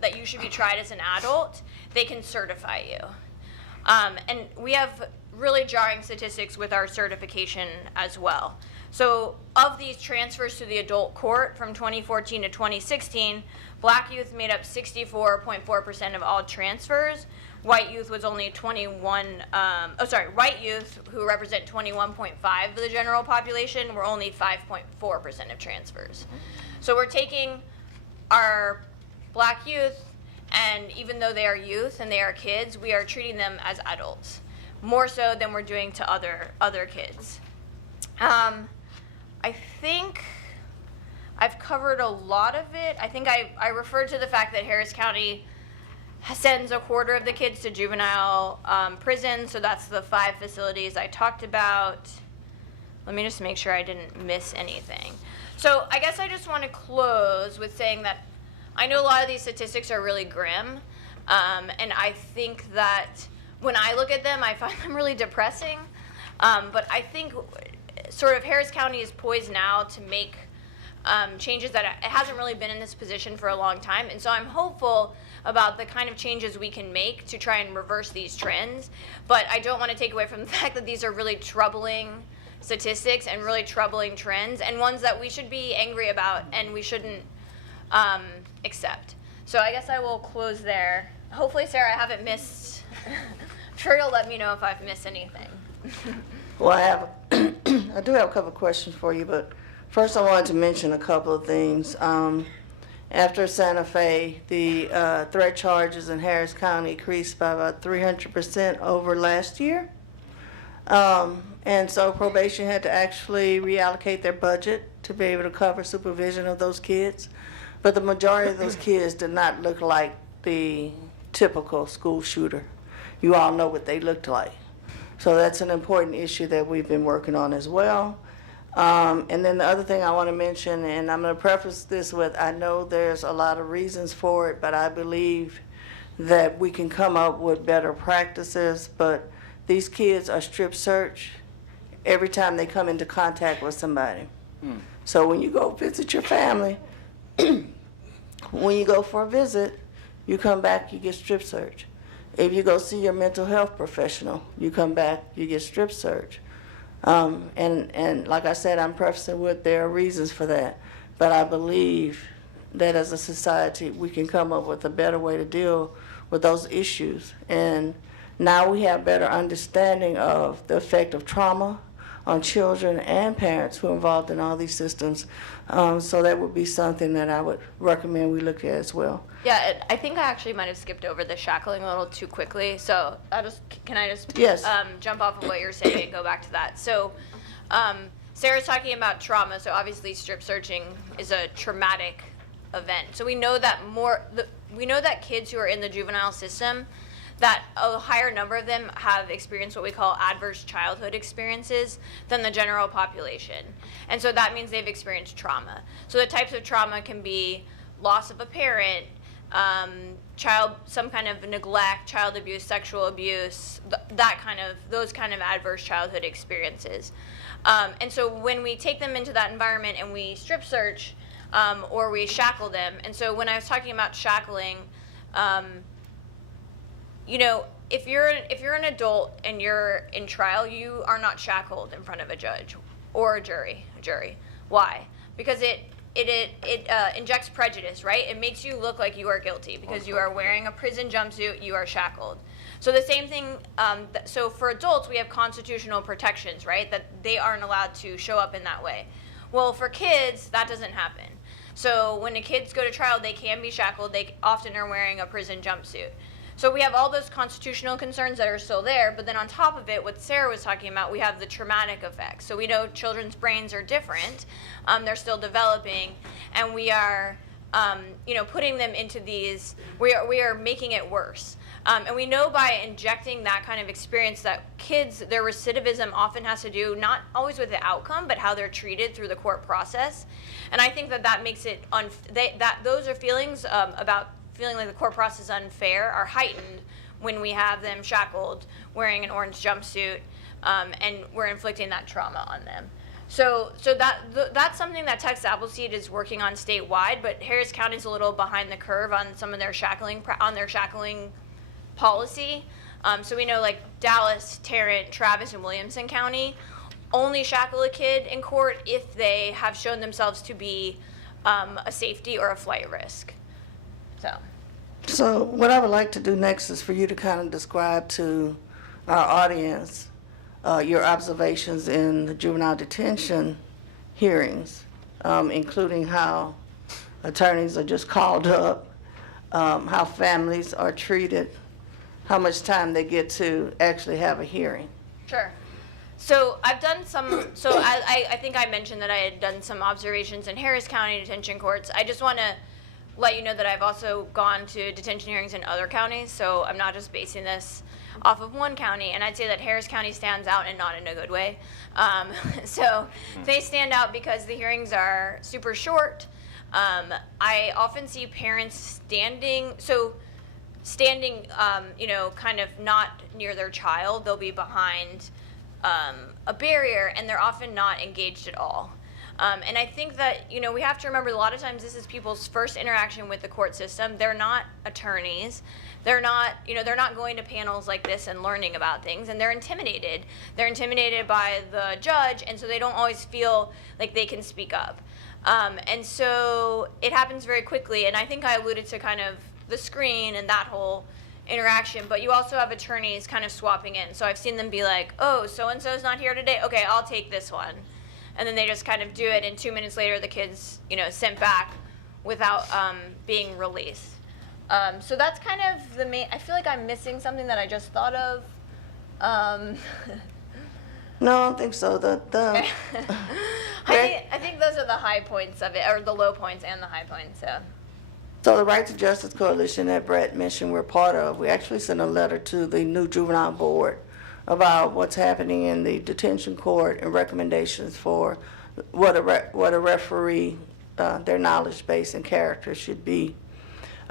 that you should be tried as an adult, they can certify you. And we have really jarring statistics with our certification as well. So of these transfers to the adult court from 2014 to 2016, black youth made up 64.4% of all transfers. White youth was only white youth, who represent 21.5% of the general population, were only 5.4% of transfers. So we're taking our black youth, and even though they are youth and they are kids, we are treating them as adults, more so than we're doing to other kids. I think I've covered a lot of it. I think I referred to the fact that Harris County sends a quarter of the kids to juvenile prison, so that's the 5 facilities I talked about. Let me just make sure I didn't miss anything. So I guess I just want to close with saying that I know a lot of these statistics are really grim, and I think that when I look at them, I find them really depressing. But I think sort of Harris County is poised now to make changes that it hasn't really been in this position for a long time. And so I'm hopeful about the kind of changes we can make to try and reverse these trends. But I don't want to take away from the fact that these are really troubling statistics and really troubling trends, and ones that we should be angry about and we shouldn't accept. So I guess I will close there. Hopefully, Sarah, I haven't missed. I'm sure you'll let me know if I've missed anything. Well, I do have a couple of questions for you, but first I wanted to mention a couple of things. After Santa Fe, the threat charges in Harris County increased by about 300% over last year. And so probation had to actually reallocate their budget to be able to cover supervision of those kids. But the majority of those kids did not look like the typical school shooter. You all know what they looked like. So that's an important issue that we've been working on as well. And then the other thing I want to mention, and I'm going to preface this with, I know there's a lot of reasons for it, but I believe that we can come up with better practices. But these kids are strip searched every time they come into contact with somebody. So when you go visit your family, when you go for a visit, you come back, you get strip searched. If you go see your mental health professional, you come back, you get strip searched. And like I said, I'm prefacing with there are reasons for that. But I believe that as a society, we can come up with a better way to deal with those issues. And now we have better understanding of the effect of trauma on children and parents who are involved in all these systems. So that would be something that I would recommend we look at as well. Yeah, I think I actually might have skipped over the shackling a little too quickly. So can I just Yes. Jump off of what you're saying and go back to that? So Sarah's talking about trauma. So obviously strip searching is a traumatic event. So we know that kids who are in the juvenile system, that a higher number of them have experienced what we call adverse childhood experiences than the general population. And so that means they've experienced trauma. So the types of trauma can be loss of a parent, some kind of neglect, child abuse, sexual abuse, those kind of adverse childhood experiences. And so when we take them into that environment and we strip search, or we shackle them, and so when I was talking about shackling, if you're an adult and you're in trial, you are not shackled in front of a judge or a jury. Why? Because it injects prejudice, right? It makes you look like you are guilty because you are wearing a prison jumpsuit, you are shackled. So the same thing, so for adults, we have constitutional protections, right? That they aren't allowed to show up in that way. Well, for kids, that doesn't happen. So when the kids go to trial, they can be shackled. They often are wearing a prison jumpsuit. So we have all those constitutional concerns that are still there, but then on top of it, what Sarah was talking about, we have the traumatic effects. So we know children's brains are different. They're still developing, and we are, putting them into these, we are making it worse. And we know by injecting that kind of experience that kids, their recidivism often has to do not always with the outcome, but how they're treated through the court process. And I think that makes it, those are feelings about feeling like the court process is unfair are heightened when we have them shackled, wearing an orange jumpsuit, and we're inflicting that trauma on them. So that's something that Texas Appleseed is working on statewide, but Harris County is a little behind the curve on some of their shackling policy. So we know like Dallas, Tarrant, Travis, and Williamson County only shackle a kid in court if they have shown themselves to be a safety or a flight risk. So what I would like to do next is for you to kind of describe to our audience your observations in the juvenile detention hearings, including how attorneys are just called up, how families are treated, how much time they get to actually have a hearing. Sure. So I've done I think I mentioned that I had done some observations in Harris County detention courts. I just want to let you know that I've also gone to detention hearings in other counties, so I'm not just basing this off of one county, and I'd say that Harris County stands out and not in a good way. So they stand out because the hearings are super short. I often see parents standing, kind of not near their child. They'll be behind a barrier, and they're often not engaged at all. And I think that, we have to remember a lot of times this is people's first interaction with the court system. They're not attorneys. They're not, they're not going to panels like this and learning about things, and they're intimidated. They're intimidated by the judge, and so they don't always feel like they can speak up. And so it happens very quickly, and I think I alluded to kind of the screen and that whole interaction, but you also have attorneys kind of swapping in. So I've seen them be like, oh, so-and-so's not here today? Okay, I'll take this one. And then they just kind of do it, and 2 minutes later the kid's, sent back without being released. So that's kind of the main, I feel like I'm missing something that I just thought of. No, I don't think so. Okay. I think those are the high points of it, or the low points and the high points, so. So the Right to Justice Coalition that Brett mentioned we're part of, we actually sent a letter to the new juvenile board about what's happening in the detention court and recommendations for what a referee, their knowledge base and character should be.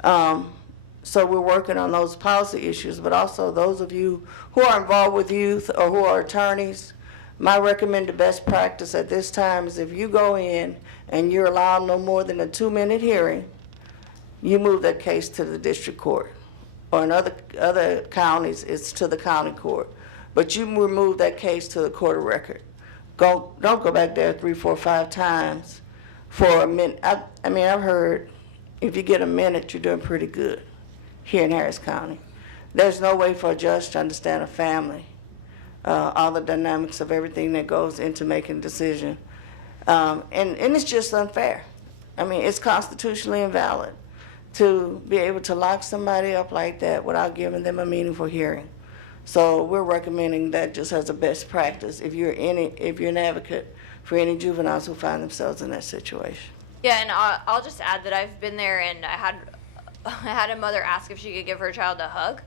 So we're working on those policy issues, but also those of you who are involved with youth or who are attorneys, my recommended best practice at this time is if you go in and you're allowed no more than a 2-minute hearing, you move that case to the district court. Or in other counties, it's to the county court. But you remove that case to the court of record. Don't go back there 3, 4, 5 times for a minute. I mean, I've heard if you get a minute, you're doing pretty good here in Harris County. There's no way for a judge to understand a family, all the dynamics of everything that goes into making a decision. And it's just unfair. I mean, it's constitutionally invalid to be able to lock somebody up like that without giving them a meaningful hearing. So we're recommending that just as a best practice if you're an advocate for any juveniles who find themselves in that situation. Yeah, and I'll just add that I've been there, and I had a mother ask if she could give her child a hug,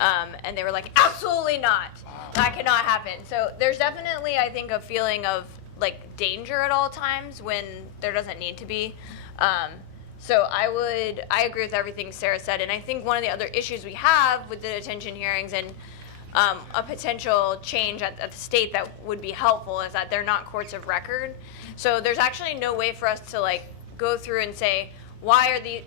and they were like, absolutely not. That cannot happen. So there's definitely, I think, a feeling of like danger at all times when there doesn't need to be. So I agree with everything Sarah said, and I think one of the other issues we have with the detention hearings and a potential change at the state that would be helpful is that they're not courts of record. So there's actually no way for us to like go through and say, why are the,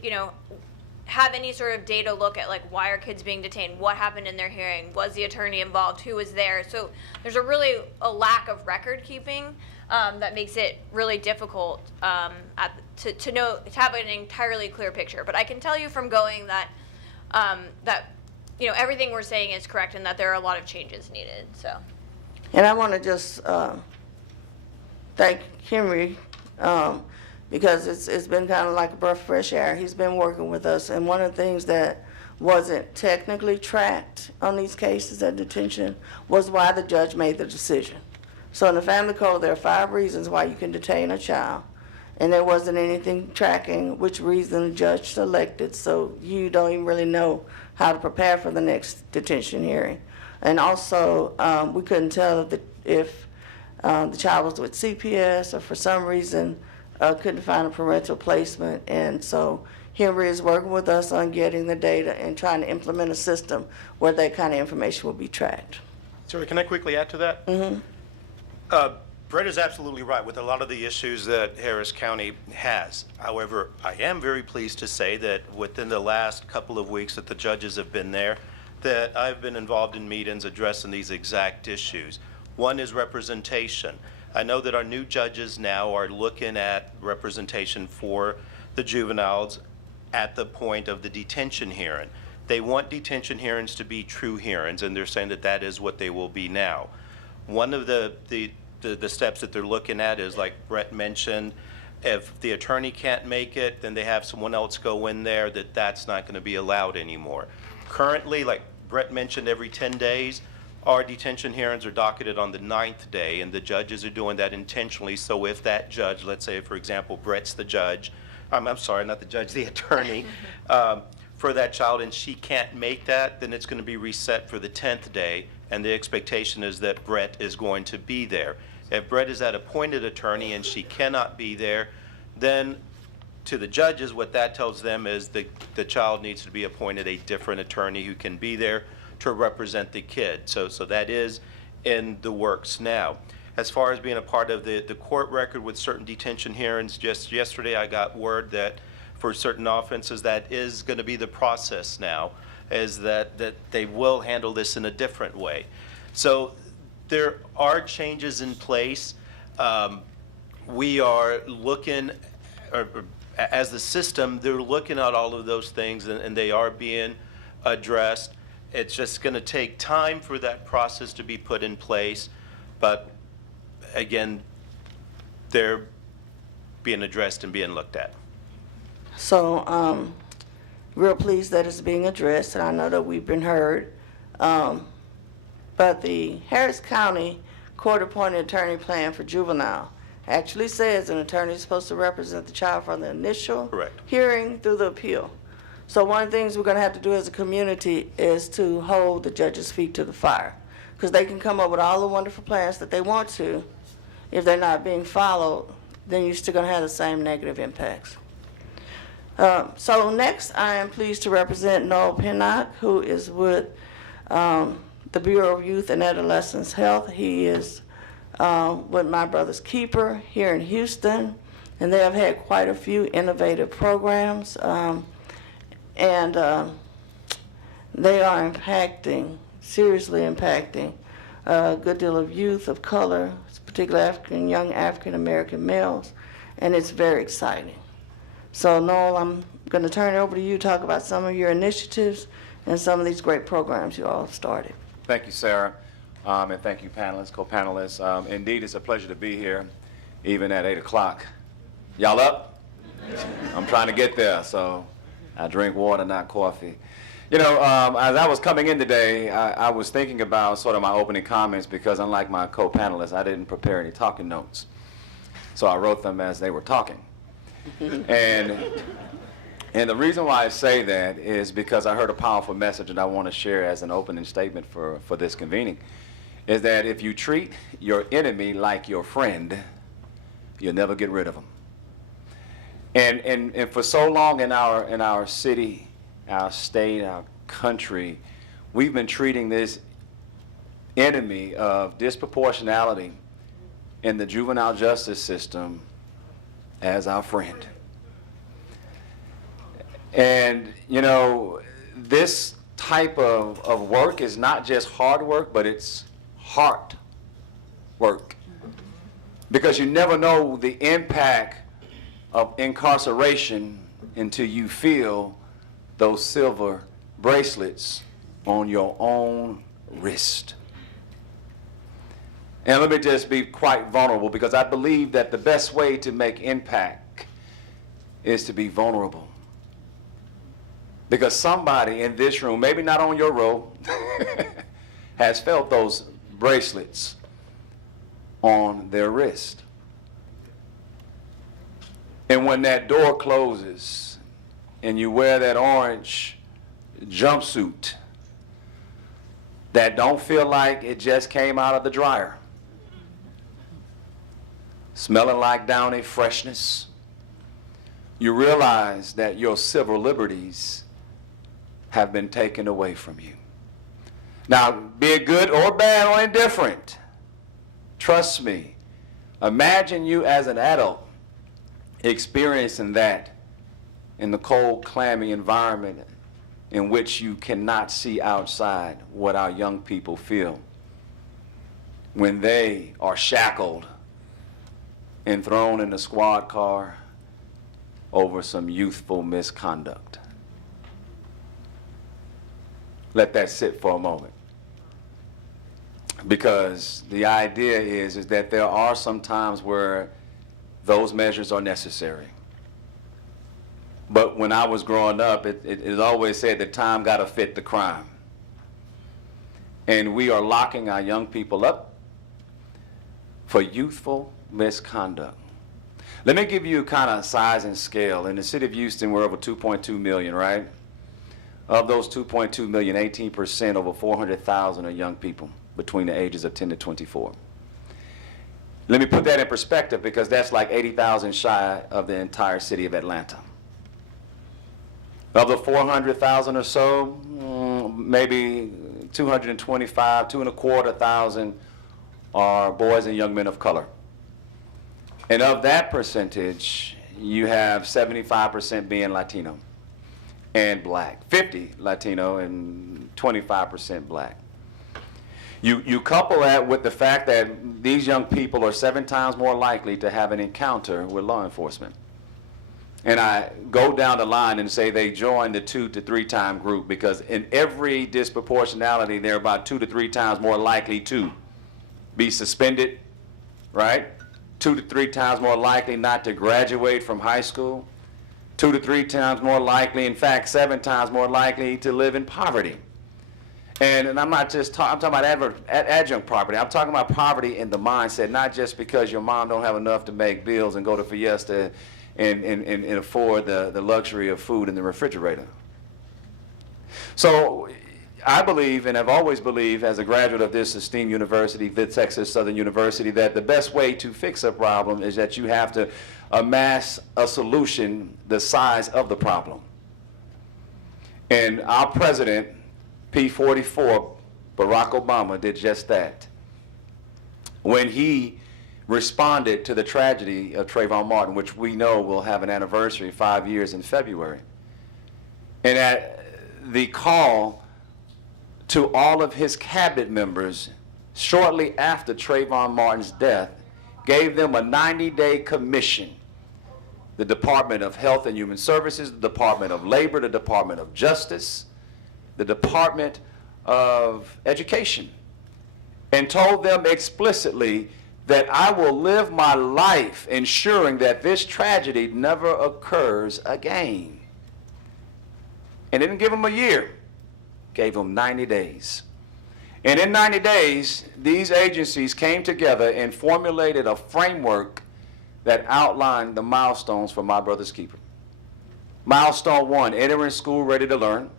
have any sort of data look at like why are kids being detained, what happened in their hearing, was the attorney involved, who was there. So there's a lack of record keeping that makes it really difficult to have an entirely clear picture. But I can tell you from going that everything we're saying is correct and that there are a lot of changes needed. So. And I want to just thank Henry because it's been kind of like a breath of fresh air. He's been working with us, and one of the things that wasn't technically tracked on these cases at detention was why the judge made the decision. So in the family code, there are 5 reasons why you can detain a child, and there wasn't anything tracking which reason the judge selected, so you don't even really know how to prepare for the next detention hearing. And also, we couldn't tell if the child was with CPS or for some reason couldn't find a parental placement. And so Henry is working with us on getting the data and trying to implement a system where that kind of information will be tracked. Sorry, can I quickly add to that? Mm-hmm. Brett is absolutely right with a lot of the issues that Harris County has. However, I am very pleased to say that within the last couple of weeks that the judges have been there, that I've been involved in meetings addressing these exact issues. One is representation. I know that our new judges now are looking at representation for the juveniles at the point of the detention hearing. They want detention hearings to be true hearings, and they're saying that that is what they will be now. One of the steps that they're looking at is, like Brett mentioned, if the attorney can't make it, then they have someone else go in there, that's not going to be allowed anymore. Currently, like Brett mentioned, every 10 days, our detention hearings are docketed on the 9th day, and the judges are doing that intentionally. So if that judge, let's say, for example, Brett's the judge, I'm sorry, not the judge, the attorney, for that child, and she can't make that, then it's going to be reset for the 10th day, and the expectation is that Brett is going to be there. If Brett is that appointed attorney and she cannot be there, then to the judges, what that tells them is the child needs to be appointed a different attorney who can be there to represent the kid. So that is in the works now. As far as being a part of the court record with certain detention hearings, just yesterday I got word that for certain offenses that is going to be the process now, is that they will handle this in a different way. So there are changes in place. We are looking, as the system, they're looking at all of those things, and they are being addressed. It's just going to take time for that process to be put in place, but again, they're being addressed and being looked at. So, real pleased that it's being addressed, and I know that we've been heard. But the Harris County Court-Appointed Attorney Plan for Juvenile actually says an attorney is supposed to represent the child from the initial Correct. hearing through the appeal. So one of the things we're going to have to do as a community is to hold the judges' feet to the fire, because they can come up with all the wonderful plans that they want to. If they're not being followed, then you're still going to have the same negative impacts. So next, I am pleased to represent Noel Pinnock, who is with the Bureau of Youth and Adolescents Health. He is with My Brother's Keeper here in Houston, and they have had quite a few innovative programs, and they are seriously impacting a good deal of youth of color, particularly young African American males, and it's very exciting. So Noel, I'm going to turn it over to you to talk about some of your initiatives and some of these great programs you all have started. Thank you, Sarah, and thank you, panelists, co-panelists. Indeed, it's a pleasure to be here, even at 8 o'clock. Y'all up? I'm trying to get there, so I drink water, not coffee. You know, as I was coming in today, I was thinking about sort of my opening comments, because unlike my co-panelists, I didn't prepare any talking notes. So I wrote them as they were talking. And the reason why I say that is because I heard a powerful message that I want to share as an opening statement for this convening, is that if you treat your enemy like your friend, you'll never get rid of them. And for so long in our city, our state, our country, we've been treating this enemy of disproportionality in the juvenile justice system as our friend. And, you know, this type of work is not just hard work, but it's heart work. Because you never know the impact of incarceration until you feel those silver bracelets on your own wrist. And let me just be quite vulnerable, because I believe that the best way to make impact is to be vulnerable. Because somebody in this room, maybe not on your row, has felt those bracelets on their wrist. And when that door closes and you wear that orange jumpsuit that don't feel like it just came out of the dryer, smelling like Downy freshness, you realize that your civil liberties have been taken away from you. Now, be it good or bad or indifferent, trust me, imagine you as an adult experiencing that in the cold, clammy environment in which you cannot see outside what our young people feel when they are shackled and thrown in a squad car over some youthful misconduct. Let that sit for a moment. Because the idea is that there are some times where those measures are necessary. But when I was growing up, it always said that time got to fit the crime. And we are locking our young people up for youthful misconduct. Let me give you kind of size and scale. In the city of Houston, we're over 2.2 million, right? Of those 2.2 million, 18%, over 400,000 are young people between the ages of 10 to 24. Let me put that in perspective because that's like 80,000 shy of the entire city of Atlanta. Of the 400,000 or so, maybe 225, 2,250 are boys and young men of color. And of that percentage, you have 75% being Latino and black, 50 Latino and 25% black. You couple that with the fact that these young people are 7 times more likely to have an encounter with law enforcement. And I go down the line and say they join the 2 to 3 time group because in every disproportionality, they're about 2 to 3 times more likely to be suspended, right? 2 to 3 times more likely not to graduate from high school. 2 to 3 times more likely, in fact, 7 times more likely to live in poverty. And I'm not just I'm talking about adjunct poverty. I'm talking about poverty in the mindset, not just because your mom don't have enough to make bills and go to Fiesta and afford the luxury of food in the refrigerator. So I believe, and I've always believed as a graduate of this esteemed university, Texas Southern University, that the best way to fix a problem is that you have to amass a solution the size of the problem. And our president, P44, Barack Obama, did just that. When he responded to the tragedy of Trayvon Martin, which we know will have an anniversary 5 years in February, and at the call to all of his cabinet members shortly after Trayvon Martin's death, gave them a 90-day commission. The Department of Health and Human Services, the Department of Labor, the Department of Justice, the Department of Education, and told them explicitly that I will live my life ensuring that this tragedy never occurs again. And didn't give them a year, gave them 90 days. And in 90 days, these agencies came together and formulated a framework that outlined the milestones for My Brother's Keeper. Milestone 1, entering school ready to learn.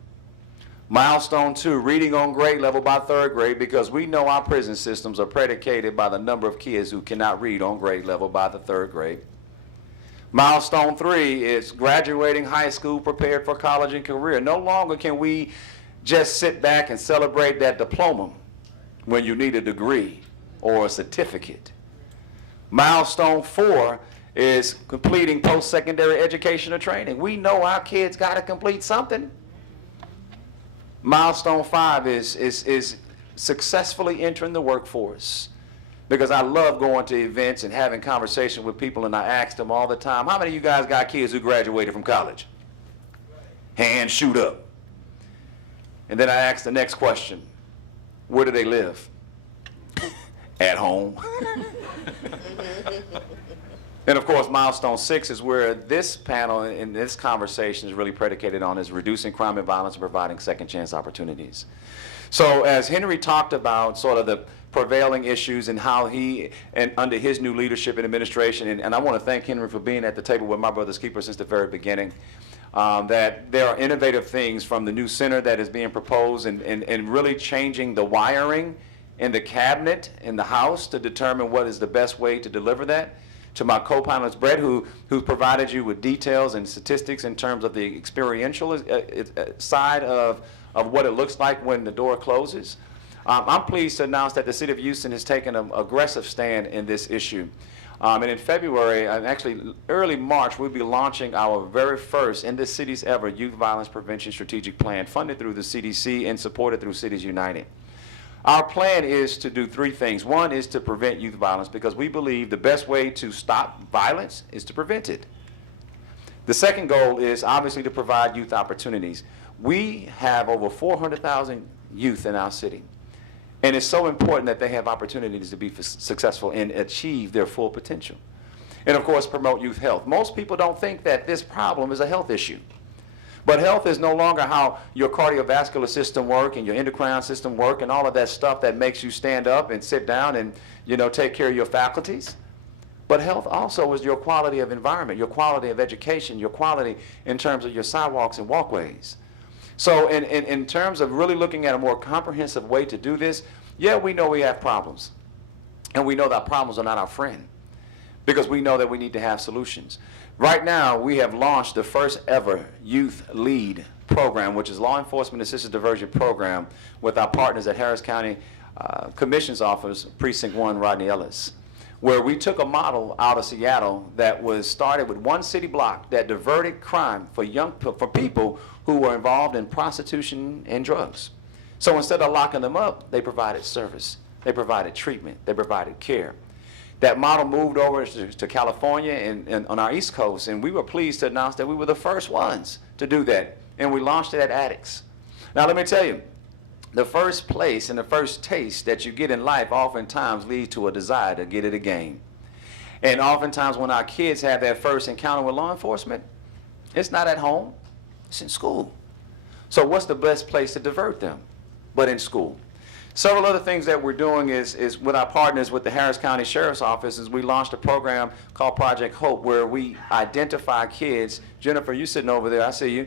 Milestone 2, reading on grade level by 3rd grade, because we know our prison systems are predicated by the number of kids who cannot read on grade level by the 3rd grade. Milestone 3 is graduating high school prepared for college and career. No longer can we just sit back and celebrate that diploma when you need a degree or a certificate. Milestone 4 is completing post-secondary education or training. We know our kids got to complete something. Milestone 5 is successfully entering the workforce. Because I love going to events and having conversations with people, and I ask them all the time, how many of you guys got kids who graduated from college? Hands shoot up. And then I ask the next question, where do they live? At home. And of course, milestone 6 is where this panel and this conversation is really predicated on, is reducing crime and violence and providing second chance opportunities. So as Henry talked about sort of the prevailing issues and how he, and under his new leadership and administration, and I want to thank Henry for being at the table with My Brother's Keeper since the very beginning, that there are innovative things from the new center that is being proposed and really changing the wiring in the cabinet in the House to determine what is the best way to deliver that. To my co-panelist, Brett, who provided you with details and statistics in terms of the experiential side of what it looks like when the door closes. I'm pleased to announce that the City of Houston has taken an aggressive stand in this issue. And in February, actually early March, we'll be launching our very first in the city's ever Youth Violence Prevention Strategic Plan, funded through the CDC and supported through Cities United. Our plan is to do 3 things. One is to prevent youth violence, because we believe the best way to stop violence is to prevent it. The second goal is obviously to provide youth opportunities. We have over 400,000 youth in our city, and it's so important that they have opportunities to be successful and achieve their full potential. And of course, promote youth health. Most people don't think that this problem is a health issue. But health is no longer how your cardiovascular system work and your endocrine system work and all of that stuff that makes you stand up and sit down and, take care of your faculties. But health also is your quality of environment, your quality of education, your quality in terms of your sidewalks and walkways. So in terms of really looking at a more comprehensive way to do this, yeah, we know we have problems. And we know that problems are not our friend, because we know that we need to have solutions. Right now, we have launched the first ever Youth Lead program, which is Law Enforcement Assisted Diversion Program, with our partners at Harris County Commission's Office, Precinct 1, Rodney Ellis, where we took a model out of Seattle that was started with one city block that diverted crime for people who were involved in prostitution and drugs. So instead of locking them up, they provided service, they provided treatment, they provided care. That model moved over to California and on our East Coast, and we were pleased to announce that we were the first ones to do that, and we launched it at Addicts. Now let me tell you, the first place and the first taste that you get in life oftentimes leads to a desire to get it again. And oftentimes when our kids have that first encounter with law enforcement, it's not at home, it's in school. So what's the best place to divert them but in school? Several other things that we're doing is with our partners with the Harris County Sheriff's Office, is we launched a program called Project Hope, where we identify kids. Jennifer, you sitting over there, I see you,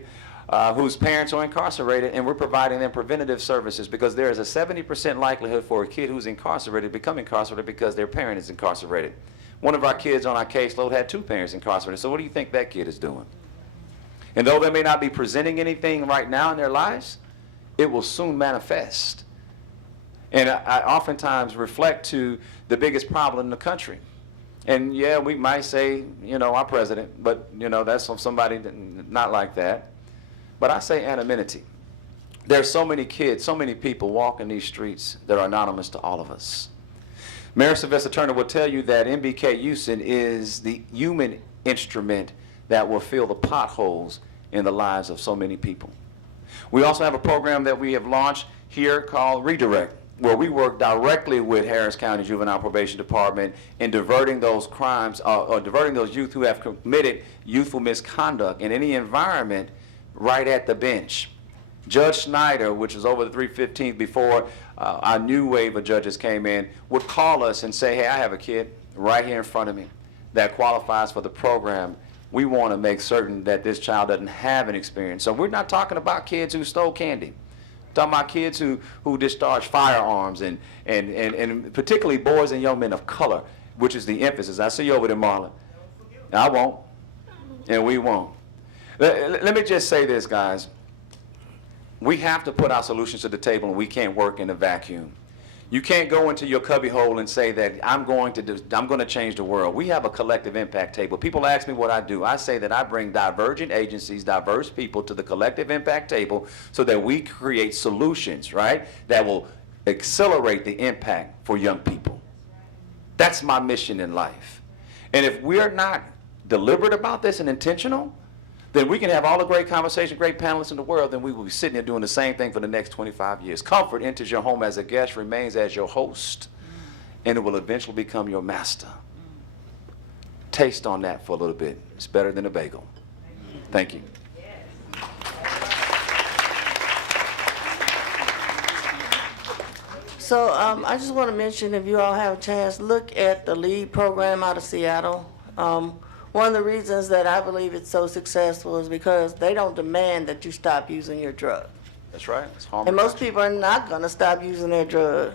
whose parents are incarcerated, and we're providing them preventative services, because there is a 70% likelihood for a kid who's incarcerated to become incarcerated because their parent is incarcerated. One of our kids on our caseload had 2 parents incarcerated, so what do you think that kid is doing? And though they may not be presenting anything right now in their lives, it will soon manifest. And I oftentimes reflect to the biggest problem in the country. And yeah, we might say, you know, our president, but you know, that's somebody not like that. But I say anonymity. There's so many kids, so many people walking these streets that are anonymous to all of us. Mayor Sylvester Turner will tell you that MBK Houston is the human instrument that will fill the potholes in the lives of so many people. We also have a program that we have launched here called Redirect, where we work directly with Harris County Juvenile Probation Department in diverting those crimes, or diverting those youth who have committed youthful misconduct in any environment right at the bench. Judge Snyder, which is over the 315th before our new wave of judges came in, would call us and say, hey, I have a kid right here in front of me that qualifies for the program. We want to make certain that this child doesn't have an experience. So we're not talking about kids who stole candy. Talking about kids who discharge firearms, and particularly boys and young men of color, which is the emphasis. I see you over there, Marlon. I won't, and we won't. Let me just say this, guys. We have to put our solutions to the table, and we can't work in a vacuum. You can't go into your cubbyhole and say that I'm going to change the world. We have a collective impact table. People ask me what I do. I say that I bring divergent agencies, diverse people to the collective impact table so that we create solutions, right, that will accelerate the impact for young people. That's my mission in life. And if we're not deliberate about this and intentional, then we can have all the great conversation, great panelists in the world, then we will be sitting there doing the same thing for the next 25 years. Comfort enters your home as a guest, remains as your host, and it will eventually become your master. Taste on that for a little bit. It's better than a bagel. Thank you. So I just want to mention, if you all have a chance, look at the LEAD program out of Seattle. One of the reasons that I believe it's so successful is because they don't demand that you stop using your drug. That's right. It's harm And most reduction. people are not going to stop using their drug.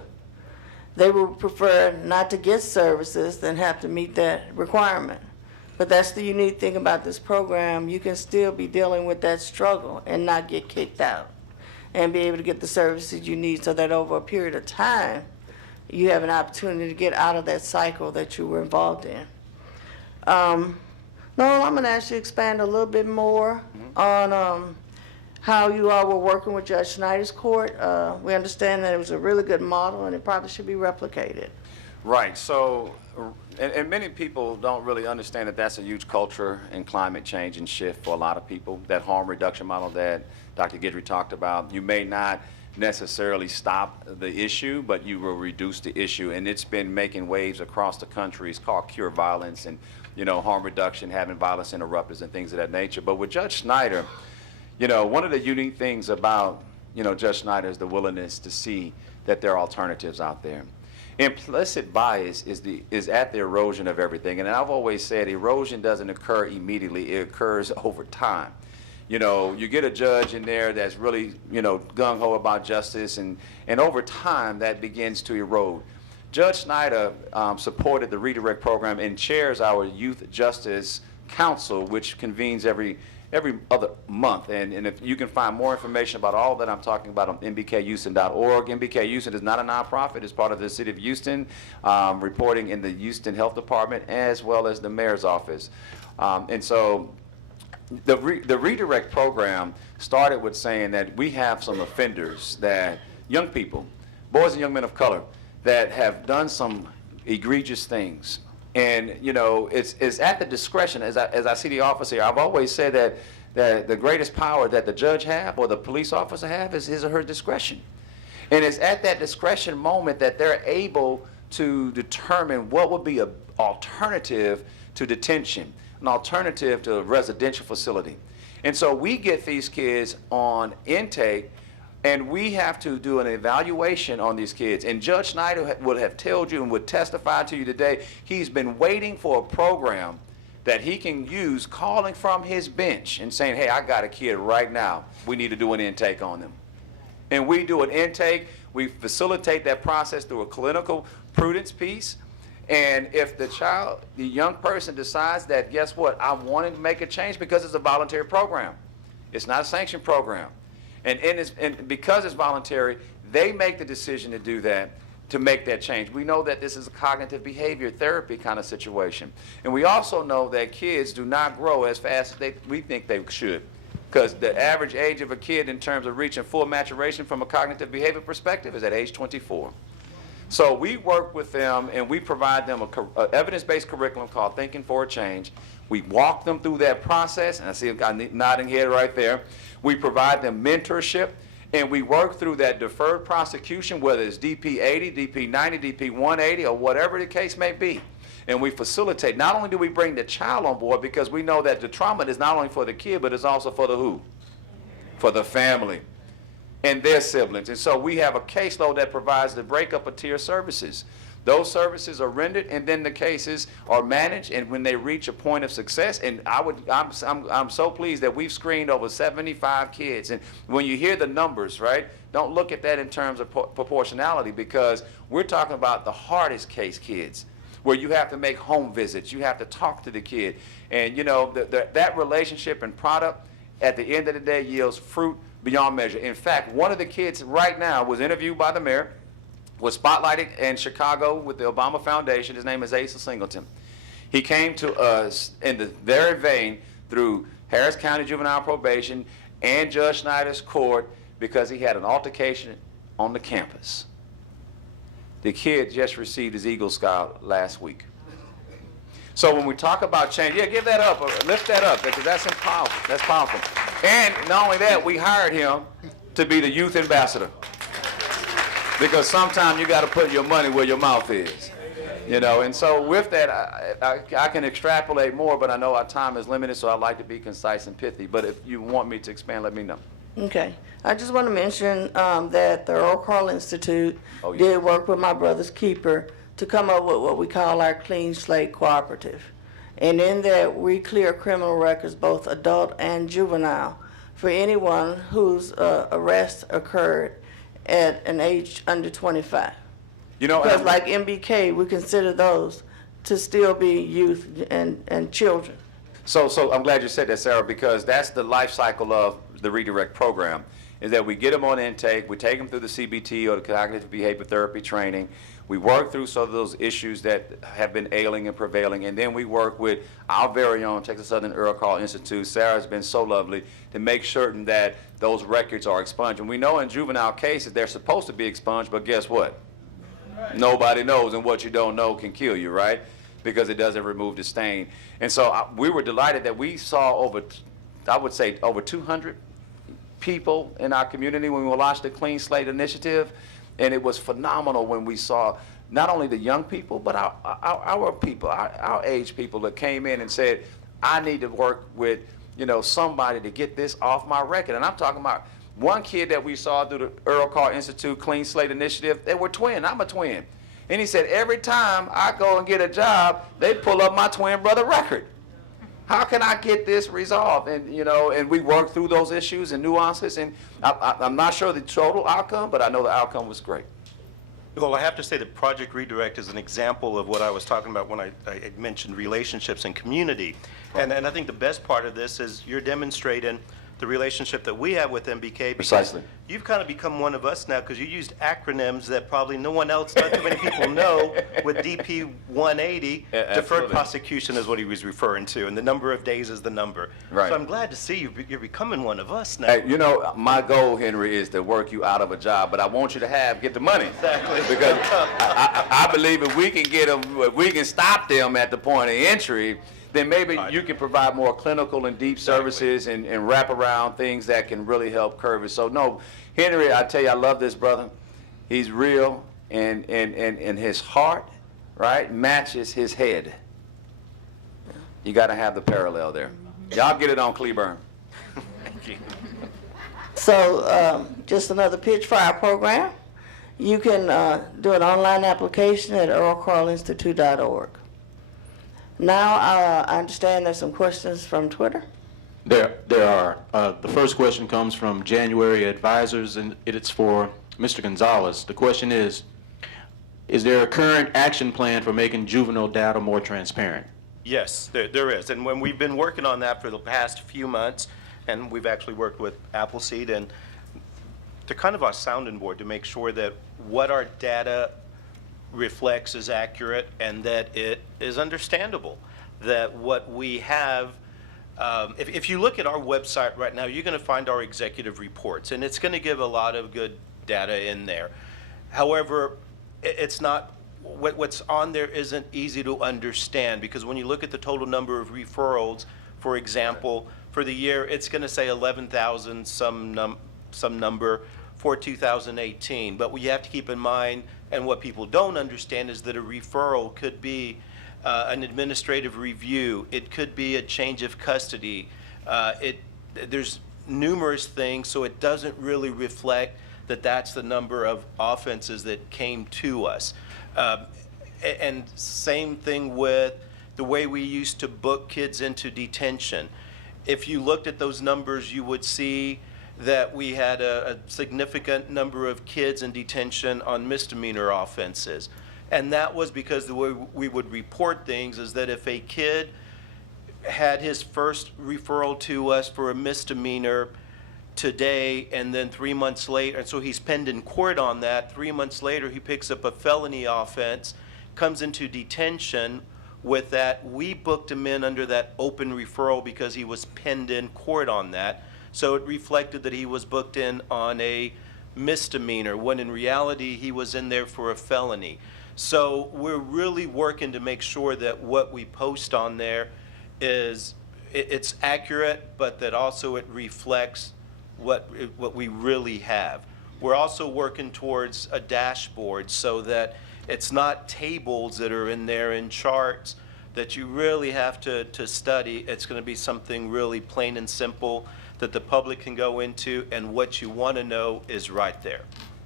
They would prefer not to get services than have to meet that requirement. But that's the unique thing about this program. You can still be dealing with that struggle and not get kicked out, and be able to get the services you need, so that over a period of time, you have an opportunity to get out of that cycle that you were involved in. Noel, I'm going to ask you to expand a little bit more on how you all were working with Judge Snyder's court. We understand that it was a really good model, and it probably should be replicated. Right. So, and many people don't really understand that that's a huge culture and climate change and shift for a lot of people. That harm reduction model that Dr. Guidry talked about, you may not necessarily stop the issue, but you will reduce the issue. And it's been making waves across the country. It's called Cure Violence, and you know, harm reduction, having violence interrupters and things of that nature. But with Judge Snyder, you know, one of the unique things about, you know, Judge Snyder is the willingness to see that there are alternatives out there. Implicit bias is at the erosion of everything. And I've always said erosion doesn't occur immediately, it occurs over time. You know, you get a judge in there that's really, you know, gung-ho about justice, and over time that begins to erode. Judge Snyder supported the Redirect program and chairs our Youth Justice Council, which convenes every other month. And if you can find more information about all that I'm talking about on mbkhouston.org. MBK Houston is not a nonprofit. It's part of the City of Houston, reporting in the Houston Health Department as well as the Mayor's Office. And so the Redirect program started with saying that we have some offenders, that young people, boys and young men of color, that have done some egregious things. And, you know, it's at the discretion, as I see the officer, I've always said that the greatest power that the judge have or the police officer have is his or her discretion. And it's at that discretion moment that they're able to determine what would be an alternative to detention, an alternative to a residential facility. And so we get these kids on intake, and we have to do an evaluation on these kids. And Judge Snyder would have told you and would testify to you today, he's been waiting for a program that he can use, calling from his bench and saying, hey, I got a kid right now. We need to do an intake on them. And we do an intake. We facilitate that process through a clinical prudence piece. And if the young person decides that, guess what, I want to make a change, because it's a voluntary program. It's not a sanctioned program. And because it's voluntary, they make the decision to do that, to make that change. We know that this is a cognitive behavior therapy kind of situation. And we also know that kids do not grow as fast as we think they should, because the average age of a kid in terms of reaching full maturation from a cognitive behavior perspective is at age 24. So we work with them and we provide them an evidence-based curriculum called Thinking for a Change. We walk them through that process, and I see a guy nodding head right there. We provide them mentorship, and we work through that deferred prosecution, whether it's DP 80, DP 90, DP 180, or whatever the case may be. And we facilitate. Not only do we bring the child on board, because we know that the trauma is not only for the kid, but it's also for the who? For the family and their siblings. And so we have a caseload that provides the breakup of tier services. Those services are rendered, and then the cases are managed, and when they reach a point of success, and I'm so pleased that we've screened over 75 kids. And when you hear the numbers, right, don't look at that in terms of proportionality, because we're talking about the hardest case kids, where you have to make home visits, you have to talk to the kid, and you know that relationship and product at the end of the day yields fruit beyond measure. In fact, one of the kids right now was interviewed by the mayor, was spotlighted in Chicago with the Obama Foundation. His name is Asa Singleton. He came to us in the very vein through Harris County Juvenile Probation and Judge Snyder's court, because he had an altercation on the campus. The kid just received his Eagle Scout last week. So when we talk about change, yeah, give that up, or lift that up, because that's powerful. That's powerful. And not only that, we hired him to be the youth ambassador, because sometimes you got to put your money where your mouth is, you know. And so with that, I can extrapolate more, but I know our time is limited, so I like to be concise and pithy. But if you want me to expand, let me know. Okay. I just want to mention that the Earl Carl Institute did work with my brother's keeper to come up with what we call our Clean Slate Cooperative. And in that, we clear criminal records, both adult and juvenile, for anyone whose arrest occurred at an age under 25. You know, because like MBK, we consider those to still be youth and children. So I'm glad you said that, Sarah, because that's the life cycle of the Redirect program, is that we get them on intake, we take them through the CBT or the cognitive behavior therapy training, we work through some of those issues that have been ailing and prevailing, and then we work with our very own Texas Southern Earl Carl Institute. Sarah's been so lovely to make certain that those records are expunged. And we know in juvenile cases they're supposed to be expunged, but guess what? Nobody knows, and what you don't know can kill you, right? Because it doesn't remove the stain. And so we were delighted that we saw over 200 people in our community when we launched the Clean Slate Initiative. And it was phenomenal when we saw not only the young people, but our people, our age people that came in and said, I need to work with, you know, somebody to get this off my record. And I'm talking about one kid that we saw through the Earl Carl Institute Clean Slate Initiative. They were twin. I'm a twin. And he said, every time I go and get a job, they pull up my twin brother record. How can I get this resolved? And, you know, and we worked through those issues and nuances, and I'm not sure the total outcome, but I know the outcome was great. Well, I have to say that Project Redirect is an example of what I was talking about when I mentioned relationships and community. And I think the best part of this is you're demonstrating the relationship that we have with MBK. Because Precisely. you've kind of become one of us now because you used acronyms that probably no one else, not too many people know, with DP 180. Yeah, Deferred absolutely. prosecution is what he was referring to, and the number of days is the number. Right. So I'm glad to see you're becoming one of us now. Hey, you know, my goal, Henry, is to work you out of a job, but I want you to get the money. Exactly. Because I believe if we can get them, if we can stop them at the point of entry, then maybe Right. you can provide more clinical and deep services and wrap around things that can really help curb it. So no, Henry, I tell you, I love this brother. He's real, and his heart, right, matches his head. You got to have the parallel there. Y'all get it on Cleburne. Thank you. So just another pitch for our program. You can do an online application at earlcarlinstitute.org. Now, I understand there's some questions from Twitter. There are. The first question comes from January Advisors, and it's for Mr. Gonzalez. The question is there a current action plan for making juvenile data more transparent? Yes, there is. And when we've been working on that for the past few months, and we've actually worked with Appleseed, and they're kind of our sounding board to make sure that what our data reflects is accurate and that it is understandable. That what we have, if you look at our website right now, you're going to find our executive reports, and it's going to give a lot of good data in there. However, it's not, what's on there isn't easy to understand, because when you look at the total number of referrals, for example, for the year, it's going to say 11,000 some number for 2018. But what you have to keep in mind, and what people don't understand, is that a referral could be an administrative review. It could be a change of custody. There's numerous things, so it doesn't really reflect that that's the number of offenses that came to us. And same thing with the way we used to book kids into detention. If you looked at those numbers, you would see that we had a significant number of kids in detention on misdemeanor offenses. And that was because the way we would report things is that if a kid had his first referral to us for a misdemeanor today, and then 3 months later, and so he's penned in court on that, 3 months later he picks up a felony offense, comes into detention with that, we booked him in under that open referral because he was penned in court on that. So it reflected that he was booked in on a misdemeanor, when in reality he was in there for a felony. So we're really working to make sure that what we post on there is, it's accurate, but that also it reflects what we really have. We're also working towards a dashboard so that it's not tables that are in there in charts that you really have to study. It's going to be something really plain and simple that the public can go into, and what you want to know is right there.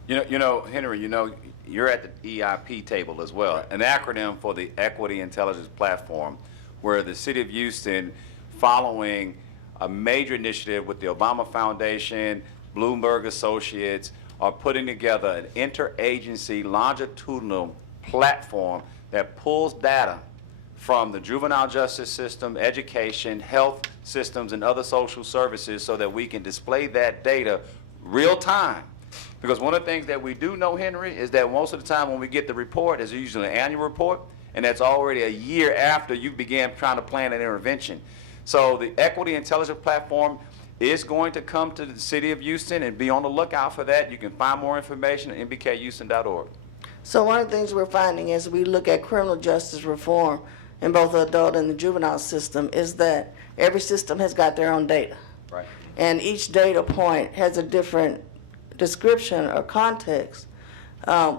You know, Henry, you know, you're at the EIP table as well, Right. an acronym for the Equity Intelligence Platform, where the City of Houston, following a major initiative with the Obama Foundation, Bloomberg Associates, are putting together an interagency longitudinal platform that pulls data from the juvenile justice system, education, health systems, and other social services so that we can display that data real time. Because one of the things that we do know, Henry, is that most of the time when we get the report, it's usually an annual report, and that's already a year after you began trying to plan an intervention. So the Equity Intelligence Platform is going to come to the City of Houston, and be on the lookout for that. You can find more information at mbkhouston.org. So one of the things we're finding as we look at criminal justice reform in both the adult and the juvenile system is that every system has got their own data. Right. And each data point has a different description or context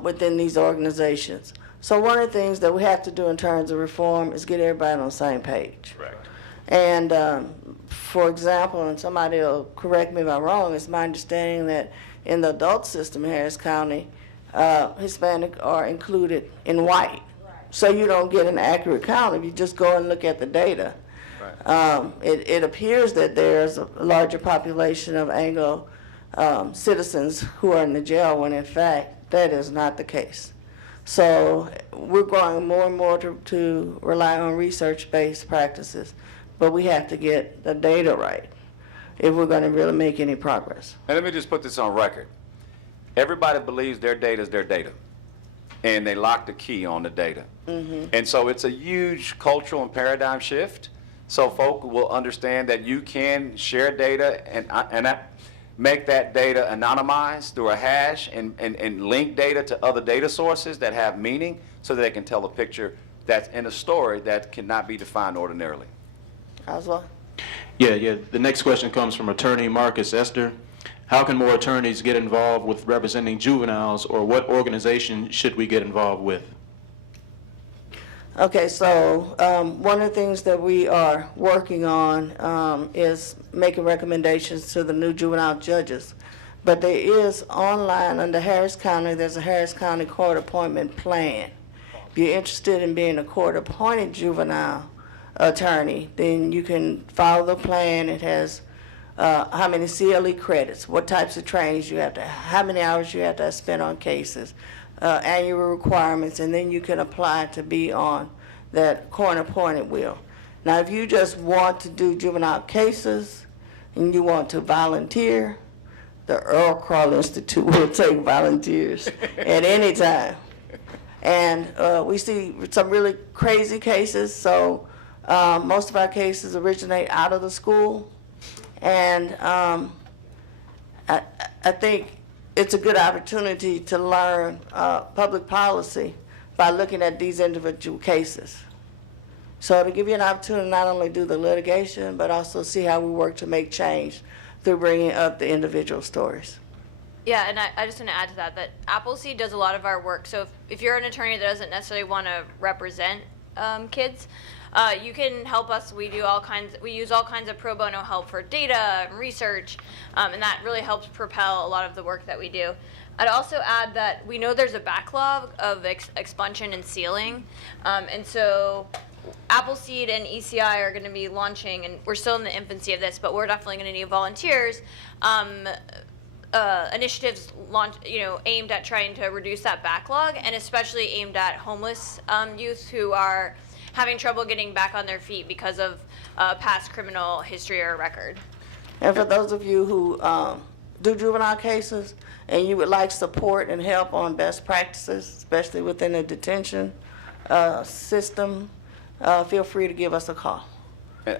within these organizations. So one of the things that we have to do in terms of reform is get everybody on the same page. Correct. And for example, and somebody will correct me if I'm wrong, it's my understanding that in the adult system in Harris County, Hispanic are included in white. So you don't get an accurate count if you just go and look at the data. It appears that there's a larger population of Anglo citizens who are in the jail, when in fact that is not the case. So we're going more and more to rely on research-based practices, but we have to get the data right if we're going to really make any progress. And let me just put this on record. Everybody believes their data is their data, and they lock the key on the data. And so it's a huge cultural and paradigm shift. So folk will understand that you can share data and make that data anonymized through a hash and link data to other data sources that have meaning so that they can tell a picture that's in a story that cannot be defined ordinarily. Oswald? Yeah. The next question comes from attorney Marcus Esther. How can more attorneys get involved with representing juveniles, or what organization should we get involved with? Okay, so one of the things that we are working on is making recommendations to the new juvenile judges. But there is online under Harris County, there's a Harris County court appointment plan. If you're interested in being a court-appointed juvenile attorney, then you can follow the plan. It has how many CLE credits, what types of trainings you have to, how many hours you have to spend on cases, annual requirements, and then you can apply to be on that court-appointed wheel. Now, if you just want to do juvenile cases and you want to volunteer, the Earl Crawl Institute will take volunteers at any time. And we see some really crazy cases, so most of our cases originate out of the school. And I think it's a good opportunity to learn public policy by looking at these individual cases. So to give you an opportunity to not only do the litigation, but also see how we work to make change through bringing up the individual stories. Yeah, and I just want to add to that Appleseed does a lot of our work. So if you're an attorney that doesn't necessarily want to represent kids, you can help us. We use all kinds of pro bono help for data and research, and that really helps propel a lot of the work that we do. I'd also add that we know there's a backlog of expunsion and sealing, and so Appleseed and ECI are going to be launching, and we're still in the infancy of this, but we're definitely going to need volunteers. Initiatives aimed at trying to reduce that backlog, and especially aimed at homeless youth who are having trouble getting back on their feet because of past criminal history or record. And for those of you who do juvenile cases and you would like support and help on best practices, especially within the detention system, feel free to give us a call.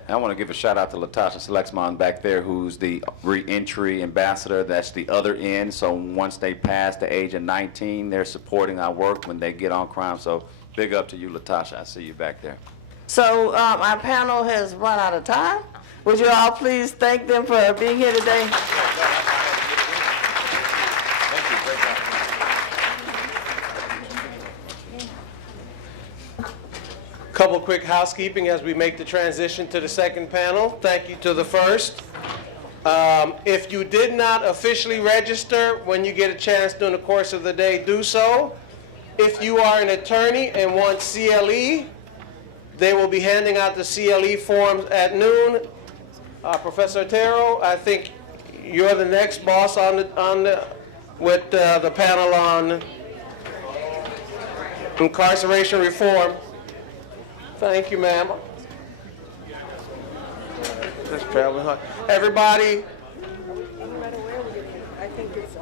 I want to give a shout out to Latasha Selexman back there, who's the re-entry ambassador. That's the other end. So once they pass the age of 19, they're supporting our work when they get on crime. So big up to you, Latasha. I see you back there. So our panel has run out of time. Would you all please thank them for being here today? Thank you. Great job. Couple quick housekeeping as we make the transition to the second panel. Thank you to the first. If you did not officially register, when you get a chance during the course of the day, do so. If you are an attorney and want CLE, they will be handing out the CLE forms at noon. Professor Otero, I think you're the next boss with the panel on incarceration reform. Thank you, ma'am. That's traveling hard. Everybody. No matter where we get, I think it's